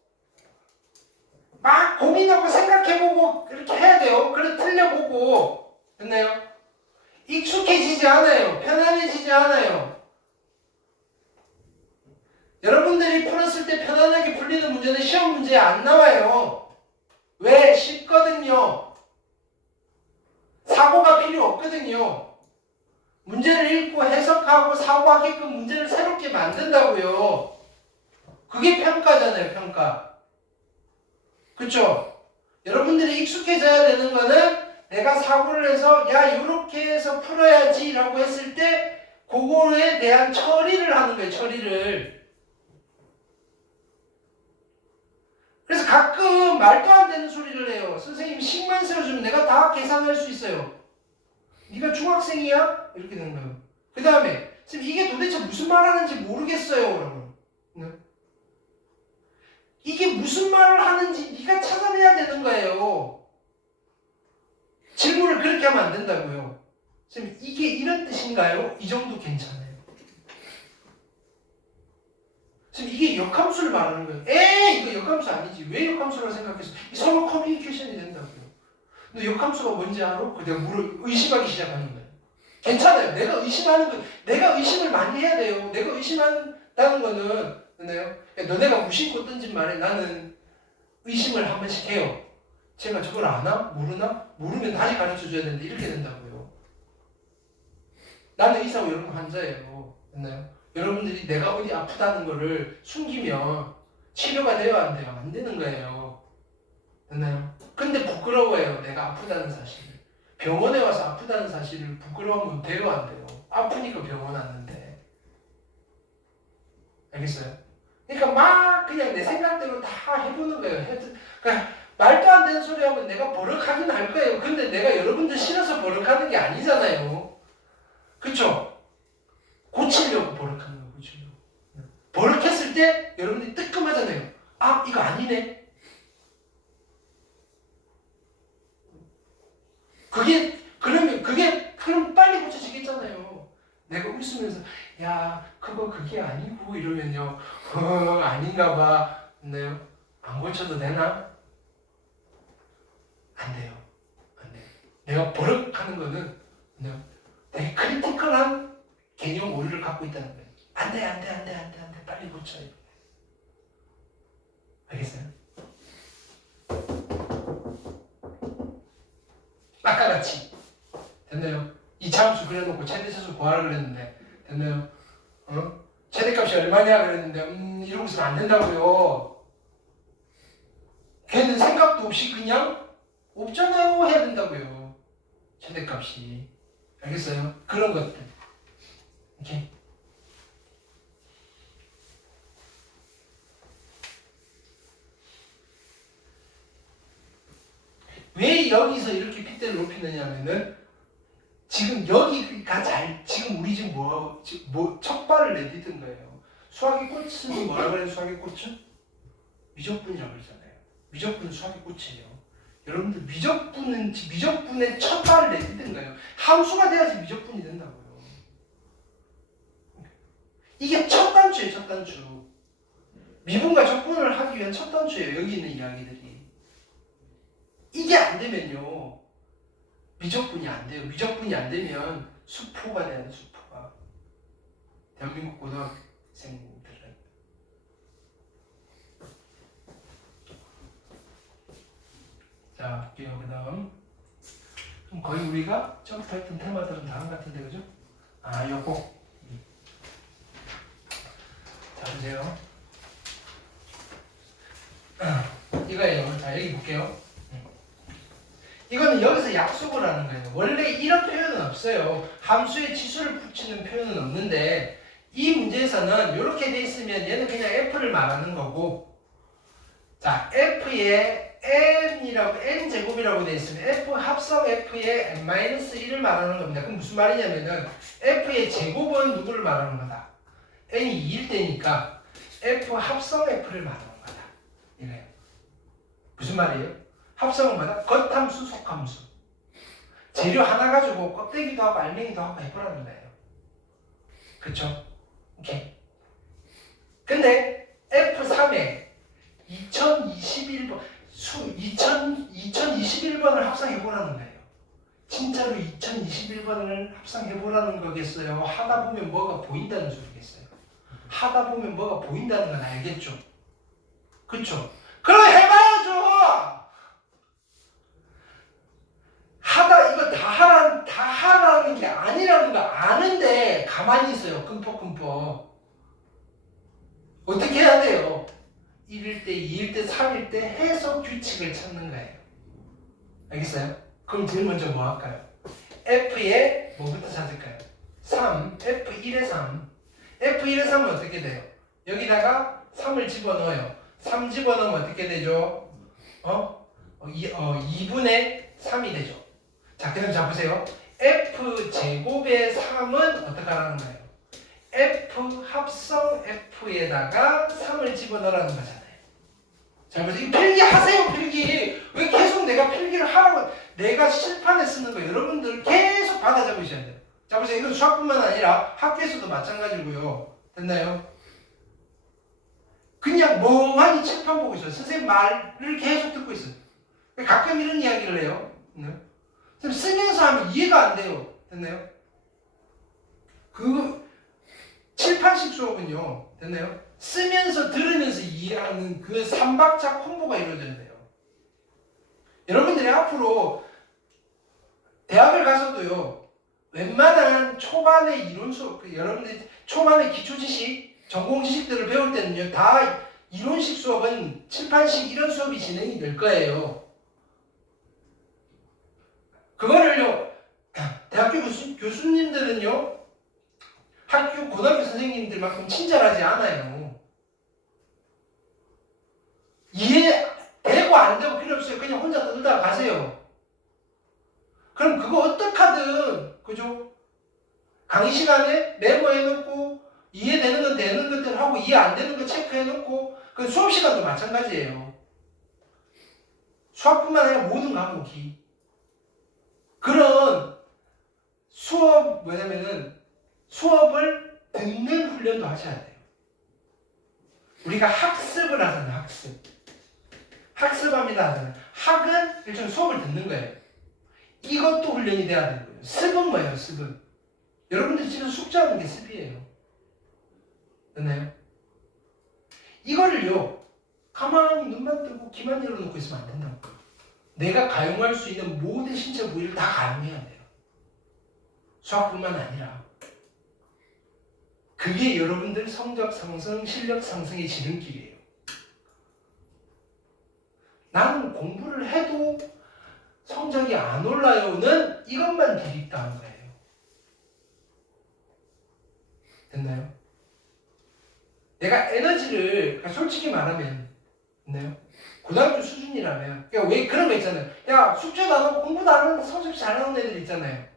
막 고민하고 생각해보고 그렇게 해야 돼요. 그래 틀려보고. 됐나요? 익숙해지지 않아요. 편안해지지 않아요. 여러분들이 풀었을 때 편안하게 풀리는 문제는 시험 문제에 안 나와요. 왜? 쉽거든요. 사고가 필요 없거든요. 문제를 읽고 해석하고 사고하게끔 문제를 새롭게 만든다고요. 그게 평가잖아요, 평가. 그쵸? 여러분들이 익숙해져야 되는 거는 내가 사고를 해서 야 이렇게 해서 풀어야지 라고 했을 때 그거에 대한 처리를 하는 거예요. 처리를. 그래서 가끔 말도 안 되는 소리를 해요. 선생님 식만 세워주면 내가 다 계산할 수 있어요. 네가 중학생이야? 이렇게 되는 거예요. 그 다음에 선생님 이게 도대체 무슨 말 하는지 모르겠어요. 그러면 네? 이게 무슨 말을 하는지 네가 찾아내야 되는 거예요. 질문을 그렇게 하면 안 된다고요. 선생님 이게 이런 뜻인가요? 이 정도 괜찮아요. 선생님 이게 역함수를 말하는 거예요. 이거 역함수 아니지. 왜 역함수라고 생각했어? 서로 커뮤니케이션이 된다고요. 근데 역함수가 뭔지 알아? 내가 의심하기 시작하는 거예요. 괜찮아요. 내가 의심하는 거, 내가 의심을 많이 해야 돼요. 내가 의심한다는 거는, 네요. 너네가 무심코 던진 말에 나는 의심을 한 번씩 해요. 제가 저걸 아나? 모르나? 모르면 다시 가르쳐줘야 되는데 이렇게 된다고요. 나는 이상우열증 환자예요. 됐나요? 여러분들이 내가 어디 아프다는 거를 숨기면 치료가 돼요? 안 돼요? 안 되는 거예요. 됐나요? 근데 부끄러워해요. 내가 아프다는 사실을. 병원에 와서 아프다는 사실을 부끄러우면 돼요? 안 돼요? 아프니까 병원 왔는데. 알겠어요? 그러니까 막 그냥 내 생각대로 다 해보는 거예요. 그러니까 말도 안 되는 소리 하면 내가 버럭하긴 할 거예요. 근데 내가 여러분들 싫어서 버럭하는 게 아니잖아요. 그쵸? 고치려고 버럭하는 거예요. 고치려고. 버럭했을 때 여러분들이 뜨끔하잖아요. 아, 이거 아니네. 그럼 빨리 고쳐지겠잖아요. 내가 웃으면서 야 그거 그게 아니고 이러면요 아닌가 봐. 네요. 안 고쳐도 되나? 안 돼요. 안 돼요. 내가 버럭하는 거는 되게 크리티컬한 개념 오류를 갖고 있다는 거예요. 안 돼. 빨리 고쳐요. 알겠어요? 아까 같이 됐나요? 이차함수 그려놓고 최대차수 구하라 그랬는데 됐나요? 최대값이 얼마냐 그랬는데 이러고 있으면 안 된다고요. 걔는 생각도 없이 그냥 없잖아요 해야 된다고요. 최대값이. 알겠어요? 그런 것들. 이렇게. 왜 여기서 이렇게 핏대를 높이느냐 하면은 지금 여기가 지금 우리 지금 첫 발을 내딛은 거예요. 수학의 꽃은 뭐라 그래요? 수학의 꽃은? 미적분이라고 그러잖아요. 미적분은 수학의 꽃이에요. 여러분들 미적분의 첫 발을 내딛은 거예요. 함수가 돼야지 미적분이 된다고요. 이게 첫 단추예요. 첫 단추. 미분과 적분을 하기 위한 첫 단추예요. 여기 있는 이야기들이. 이게 안 되면요. 미적분이 안 돼요. 미적분이 안 되면 수포가 돼야 돼. 수포가. 대한민국 고등학생들은. 자, 볼게요. 그 다음. 그럼 거의 우리가 처음부터 했던 테마들은 다 한 것 같은데, 그죠? 아, 요거. 자, 보세요. 이거예요. 자, 여기 볼게요. 이거는 여기서 약속을 하는 거예요. 원래 이런 표현은 없어요. 함수에 치수를 붙이는 표현은 없는데 이 문제에서는 이렇게 돼 있으면 얘는 그냥 f를 말하는 거고, 자, f에 n이라고 n제곱이라고 돼 있으면 f 합성 f에 n-1을 말하는 겁니다. 그럼 무슨 말이냐면은 f의 제곱은 누구를 말하는 거다? n이 2일 때니까 f 합성 f를 말하는 거다. 이래요. 무슨 말이에요? 합성은 뭐다? 겉함수, 속함수. 재료 하나 가지고 껍데기도 하고 알맹이도 하고 해보라는 거예요. 그쵸? 오케이. 근데 F3에 2021번 2021번을 합성해보라는 거예요. 진짜로 2021번을 합성해보라는 거겠어요? 하다 보면 뭐가 보인다는 소리겠어요? 하다 보면 뭐가 보인다는 건 알겠죠? 그쵸? 그럼 해봐야죠! 이거 다 하라는 게 아니라는 거 아는데 가만히 있어요. 끔뻑끔뻑. 어떻게 해야 돼요? 1일 때, 2일 때, 3일 때 해석 규칙을 찾는 거예요. 알겠어요? 그럼 제일 먼저 뭐 할까요? F에 뭐부터 찾을까요? 3, F1에 3. F1에 3은 어떻게 돼요? 여기다가 3을 집어넣어요. 3 집어넣으면 어떻게 되죠? 2분의 3이 되죠. 자, 그럼 자 보세요. F제곱의 3은 어떻게 하라는 거예요? F 합성 F에다가 3을 집어넣으라는 거잖아요. 자, 그래서 이 필기 하세요, 필기. 왜 계속 내가 필기를 하라고, 내가 실판에 쓰는 거 여러분들 계속 받아 적으셔야 돼요. 자, 보세요. 이건 수학뿐만 아니라 학교에서도 마찬가지고요. 됐나요? 그냥 멍하니 칠판 보고 있어요. 선생님 말을 계속 듣고 있어요. 가끔 이런 이야기를 해요. 쓰면서 하면 이해가 안 돼요. 됐나요? 칠판식 수업은요. 됐나요? 쓰면서 들으면서 이해하는 그 3박자 콤보가 이루어져야 돼요. 여러분들이 앞으로 대학을 가서도요, 웬만한 초반의 이론 수업, 여러분들이 초반의 기초 지식, 전공 지식들을 배울 때는요, 다 이론식 수업은 칠판식 이런 수업이 진행이 될 거예요. 그거를요, 대학교 교수님들은요, 학교 고등학교 선생님들만큼 친절하지 않아요. 이해되고 안 되고 필요 없어요. 그냥 혼자 떠들다가 가세요. 그럼 그거 어떡하든, 그죠? 강의 시간에 메모해놓고, 이해되는 건 되는 것들 하고, 이해 안 되는 거 체크해놓고, 그 수업 시간도 마찬가지예요. 수학뿐만 아니라 모든 과목이. 그런 수업을 듣는 훈련도 하셔야 돼요. 우리가 학습을 하잖아요, 학습. 학습합니다 하잖아요. 학은 일종의 수업을 듣는 거예요. 이것도 훈련이 돼야 되는 거예요. 습은 뭐예요, 습은? 여러분들이 지금 숙제하는 게 습이에요. 됐나요? 이거를요, 가만히 눈만 뜨고 귀만 열어놓고 있으면 안 된다고. 내가 가용할 수 있는 모든 신체 부위를 다 가용해야 돼요. 수학뿐만 아니라. 그게 여러분들 성적 상승, 실력 상승의 지름길이에요. 나는 공부를 해도 성적이 안 올라요는 이것만 드립다는 거예요. 됐나요? 내가 에너지를, 그러니까 솔직히 말하면, 됐나요? 고등학교 수준이라면, 그러니까 왜 그런 거 있잖아요. 야, 숙제도 안 하고 공부도 안 하는데 성적 잘하는 애들 있잖아요.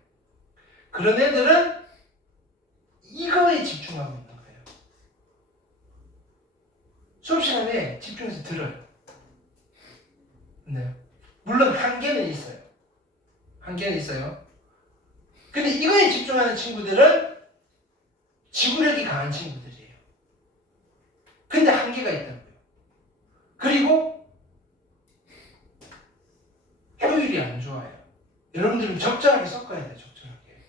그런 애들은 이거에 집중하고 있는 거예요. 수업 시간에 집중해서 들어요. 됐나요? 물론 한계는 있어요. 한계는 있어요. 근데 이거에 집중하는 친구들은 지구력이 강한 친구들이에요. 근데 한계가 있다고요. 그리고 효율이 안 좋아요. 여러분들은 적절하게 섞어야 돼요. 적절하게.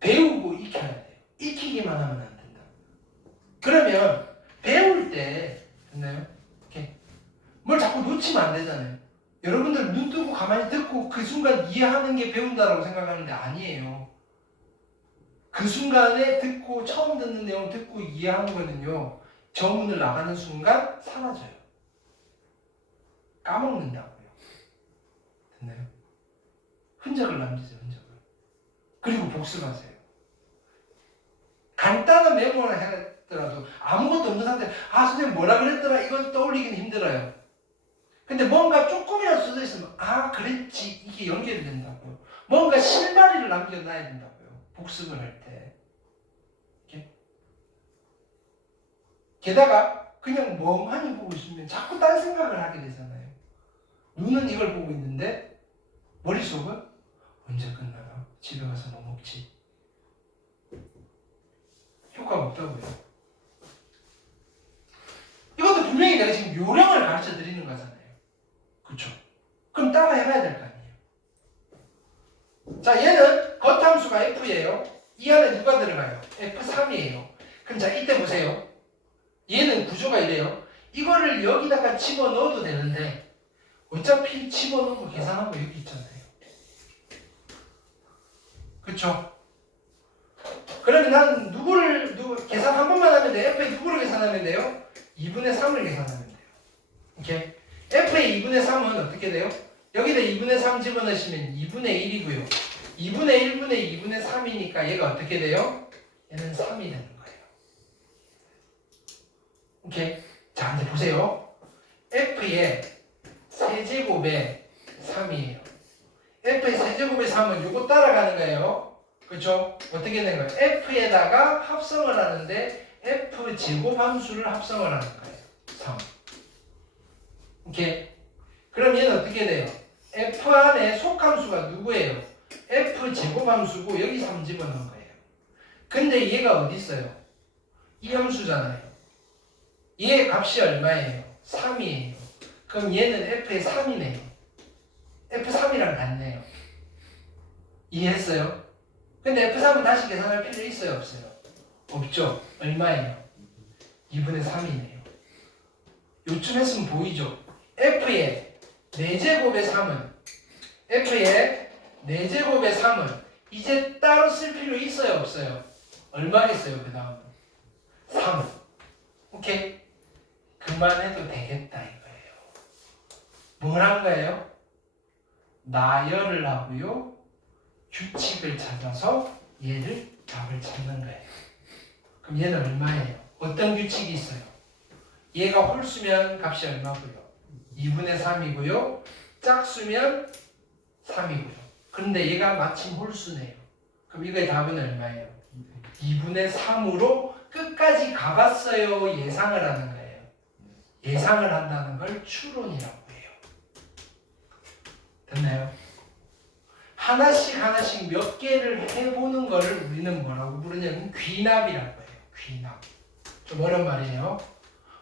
배우고 익혀야 돼요. 익히기만 하면 안 된다. 그러면 배울 때 됐나요? 이렇게 뭘 자꾸 놓치면 안 되잖아요. 여러분들 눈 뜨고 가만히 듣고 그 순간 이해하는 게 배운다라고 생각하는데 아니에요. 그 순간에 듣고 처음 듣는 내용 듣고 이해하는 거는요, 저 문을 나가는 순간 사라져요. 까먹는다고요. 됐나요? 흔적을 남기세요. 흔적을. 그리고 복습하세요. 간단한 메모를 해놨더라도 아무것도 없는 상태에 선생님 뭐라 그랬더라 이건 떠올리기는 힘들어요. 근데 뭔가 조금이라도 써져 있으면 그랬지, 이게 연결이 된다고요. 뭔가 실마리를 남겨놔야 된다고요. 복습을 할 때. 이렇게. 게다가 그냥 멍하니 보고 있으면 자꾸 딴 생각을 하게 되잖아요. 눈은 이걸 보고 있는데 머릿속은 언제 끝나나? 집에 가서 뭐 먹지? 효과가 없다고요. 이것도 분명히 내가 지금 요령을 가르쳐 드리는 거잖아요. 그렇죠? 그럼 따라 해봐야 될 거 아니에요. 자, 얘는 겉함수가 F예요. 이 안에 누가 들어가요? F3이에요. 그럼 자, 이때 보세요. 얘는 구조가 이래요. 이거를 여기다가 집어넣어도 되는데 어차피 집어넣고 계산하고 여기 있잖아요. 그쵸? 그러면 나는 누구 계산 한 번만 하면 돼요? F의 누구를 계산하면 돼요? 2분의 3을 계산하면 돼요. 오케이? F의 2분의 3은 어떻게 돼요? 여기다 2분의 3 집어넣으시면 2분의 1이고요. 2분의 1분의 2분의 3이니까 얘가 어떻게 돼요? 얘는 3이 되는 거예요. 오케이? 자, 이제 보세요. F의 세제곱의 3이에요. F의 세제곱의 3은 요거 따라가는 거예요. 그렇죠? 어떻게 되는 거예요? F에다가 합성을 하는데 F 제곱 함수를 합성을 하는 거예요. 3. 오케이? 그럼 얘는 어떻게 돼요? F 안에 속함수가 누구예요? F 제곱 함수고 여기 3 집어넣은 거예요. 근데 얘가 어디 있어요? 이 함수잖아요. 얘의 값이 얼마예요? 3이에요. 그럼 얘는 F의 3이네요. F3이랑 같네요. 이해했어요? 근데 F3은 다시 계산할 필요 있어요? 없어요? 없죠. 얼마예요? 2분의 3이네요. 요쯤 했으면 보이죠? F의 4제곱의 3은 F의 4제곱의 3은 이제 따로 쓸 필요 있어요? 없어요? 얼마겠어요? 그 다음 3. 오케이? 그만해도 되겠다 이거예요. 뭘 한 거예요? 나열을 하고요. 규칙을 찾아서 얘를 답을 찾는 거예요. 그럼 얘는 얼마예요? 어떤 규칙이 있어요? 얘가 홀수면 값이 얼마고요? 2분의 3이고요. 짝수면 3이고요. 그런데 얘가 마침 홀수네요. 그럼 이거의 답은 얼마예요? 2분의 3으로 끝까지 가봤어요? 예상을 하는 거예요? 예상을 한다는 걸 추론이라고 해요. 됐나요? 하나씩 몇 개를 해보는 거를 우리는 뭐라고 부르냐면 귀납이라고 해요. 귀납. 좀 어려운 말이에요.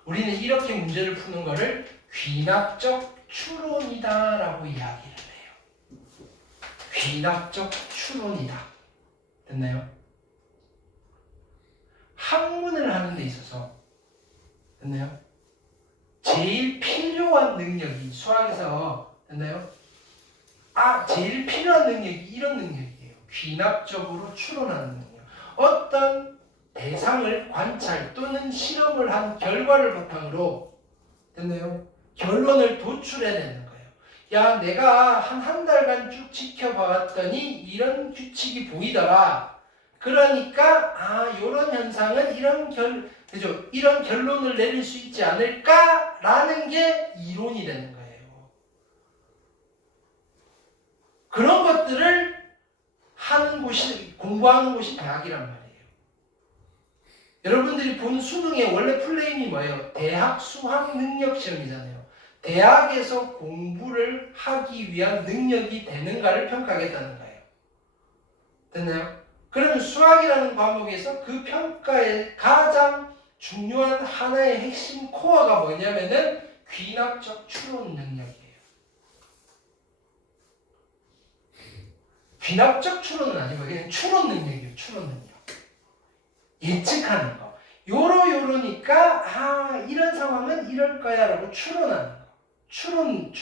우리는 이렇게 문제를 푸는 거를 귀납적 추론이다라고 이야기를 해요. 귀납적 추론이다. 됐나요? 학문을 하는 데 있어서 됐나요? 제일 필요한 능력이 수학에서 됐나요? 제일 필요한 능력이 이런 능력이에요. 귀납적으로 추론하는 능력. 어떤 대상을 관찰 또는 실험을 한 결과를 바탕으로 됐나요? 결론을 도출해내는 거예요. 야, 내가 한 달간 쭉 지켜봤더니 이런 규칙이 보이더라. 그러니까 이런 현상은 그죠? 이런 결론을 내릴 수 있지 않을까라는 게 이론이 되는 거예요. 그런 것들을 공부하는 곳이 대학이란 말이에요. 여러분들이 본 수능의 원래 플레임이 뭐예요? 대학 수학 능력 시험이잖아요. 대학에서 공부를 하기 위한 능력이 되는가를 평가하겠다는 거예요. 됐나요? 그러면 수학이라는 과목에서 그 평가의 가장 중요한 하나의 핵심 코어가 뭐냐면은 귀납적 추론 능력이에요. 귀납적 추론은 아니고 그냥 추론 능력이에요. 추론 능력. 예측하는 거. 요러니까 이런 상황은 이럴 거야 라고 추론하는 거. 추론.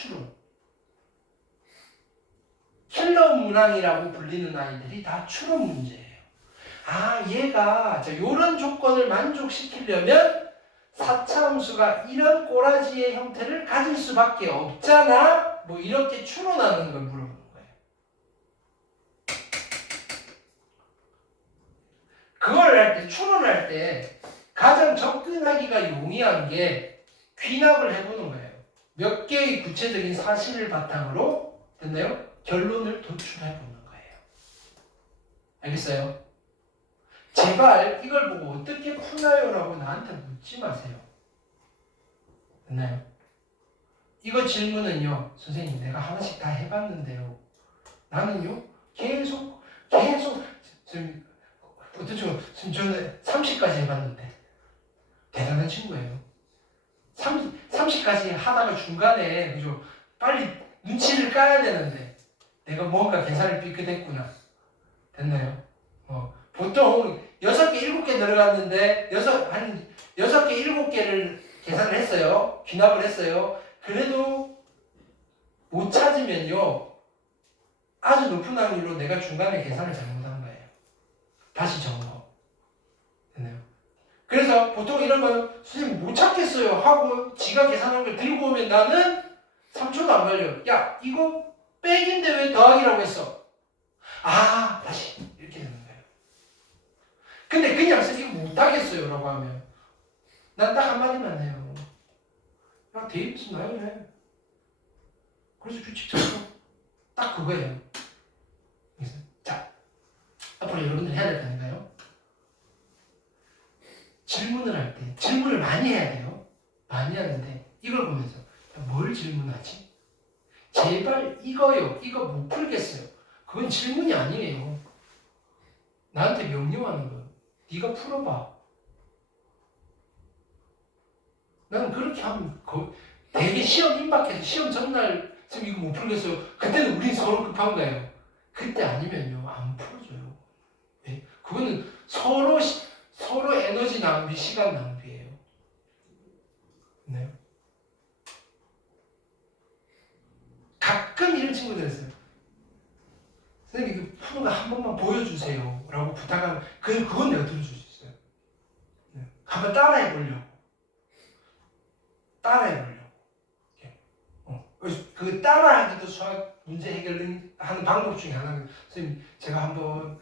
킬러 문항이라고 불리는 아이들이 다 추론 문제예요. 얘가 요런 조건을 만족시키려면 4차 함수가 이런 꼬라지의 형태를 가질 수밖에 없잖아. 뭐 이렇게 추론하는 걸 물어보는 거예요. 그걸 할 때, 추론할 때 가장 접근하기가 용이한 게 귀납을 해보는 거예요. 몇 개의 구체적인 사실을 바탕으로 됐나요? 결론을 도출해보는 거예요. 알겠어요? 제발 이걸 보고 어떻게 푸나요? 라고 나한테 묻지 마세요. 됐나요? 이거 질문은요. 선생님 내가 하나씩 다 해봤는데요. 나는요. 계속 지금 저는 30까지 해봤는데 대단한 친구예요. 30까지 하다가 중간에 그죠? 빨리 눈치를 까야 되는데 내가 뭔가 계산을 삐끗했구나. 됐나요? 보통 6개, 7개 들어갔는데 6개, 7개를 계산을 했어요. 귀납을 했어요. 그래도 못 찾으면요. 아주 높은 확률로 내가 중간에 계산을 잘못한 거예요. 다시 점검. 됐나요? 그래서 보통 이런 거는 선생님 못 찾겠어요 하고 지가 계산한 걸 들고 오면 나는 3초도 안 걸려요. 야, 이거 빼기인데 왜 더하기라고 했어? 다시 이렇게 되는 거예요. 근데 그냥 이거 못하겠어요 라고 하면 난 딱 한마디만 해요. 야, 대입 나열해. 그래서 규칙 찾고 딱 그거예요. 그래서 자, 앞으로 여러분들 해야 될 거 아닌가요? 질문을 할 때 질문을 많이 해야 돼요. 많이 하는데 이걸 보면서 뭘 질문하지? 제발 이거요. 이거 못 풀겠어요. 그건 질문이 아니에요. 나한테 명령하는 거예요. 네가 풀어봐. 나는 그렇게 하면 되게 시험 임박해서 시험 전날 선생님 이거 못 풀겠어요. 그때는 우린 서로 급한 거예요. 그때 아니면요 안 풀어줘요. 왜? 그거는 서로 에너지 낭비, 시간 낭비예요. 친구들 했어요. 선생님 이거 푸는 거 한 번만 보여주세요 라고 부탁하면 그건 내가 들어줄 수 있어요. 네. 한번 따라해보려고. 그 따라하기도 수학 문제 해결하는 방법 중에 하나는 선생님 제가 한번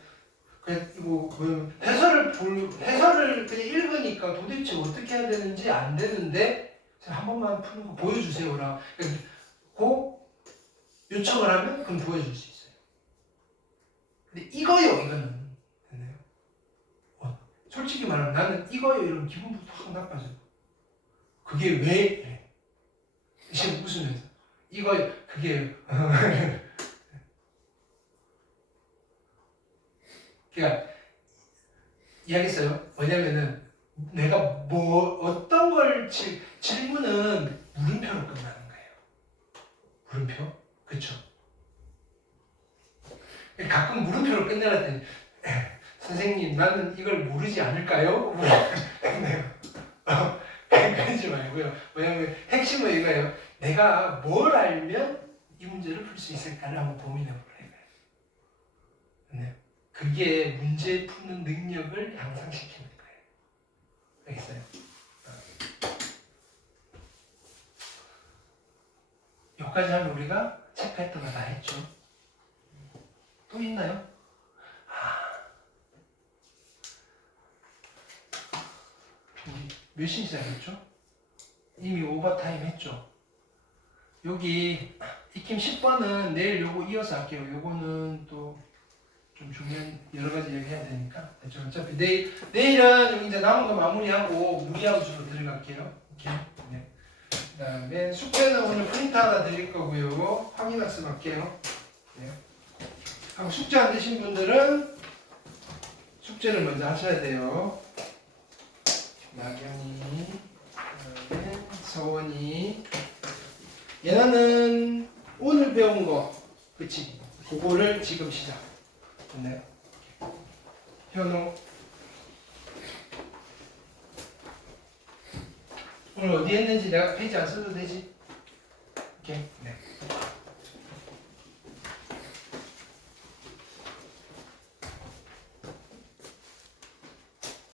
해설을 그냥 읽으니까 도대체 어떻게 해야 되는지 안 되는데 제가 한 번만 푸는 거 보여주세요라 그 요청을 하면 그럼 보여줄 수 있어요. 근데 이거요 이거는 됐나요? 솔직히 말하면 나는 이거요 이러면 기분부터 확 나빠져요. 그게 왜? 지금 웃으면서 이거요 그게 그러니까 이야기했어요. 뭐냐면은 내가 어떤 걸 질문은 물음표로 끝나는 거예요. 물음표? 그쵸? 가끔 물음표로 끝내라 했더니 선생님 나는 이걸 모르지 않을까요? 그러지 말고요. 뭐냐면 핵심은 이거예요. 내가 뭘 알면 이 문제를 풀 수 있을까를 한번 고민해 보래요. 네. 그게 문제 푸는 능력을 향상시키는 거예요. 알겠어요? 여기까지 하면 우리가 체크했던 거 다 했죠. 또 있나요? 몇 시 시작했죠? 이미 오버타임 했죠? 여기 익힘 10번은 내일 요거 이어서 할게요. 요거는 또 좀 중요한 여러 가지 얘기 해야 되니까. 어차피 내일은 여기 이제 남은 거 마무리하고 무리함수로 들어갈게요. 이렇게. 네. 그 다음에 숙제는 오늘 프린트 하나 드릴 거고요. 확인학습 할게요. 네. 하고 숙제 안 되신 분들은 숙제를 먼저 하셔야 돼요. 나경이, 그다음에 서원이. 얘는 오늘 배운 거, 그치? 그거를 지금 시작. 됐나요? 현우. 오늘 어디 했는지 내가 페이지 안 써도 되지? 오케이. 네.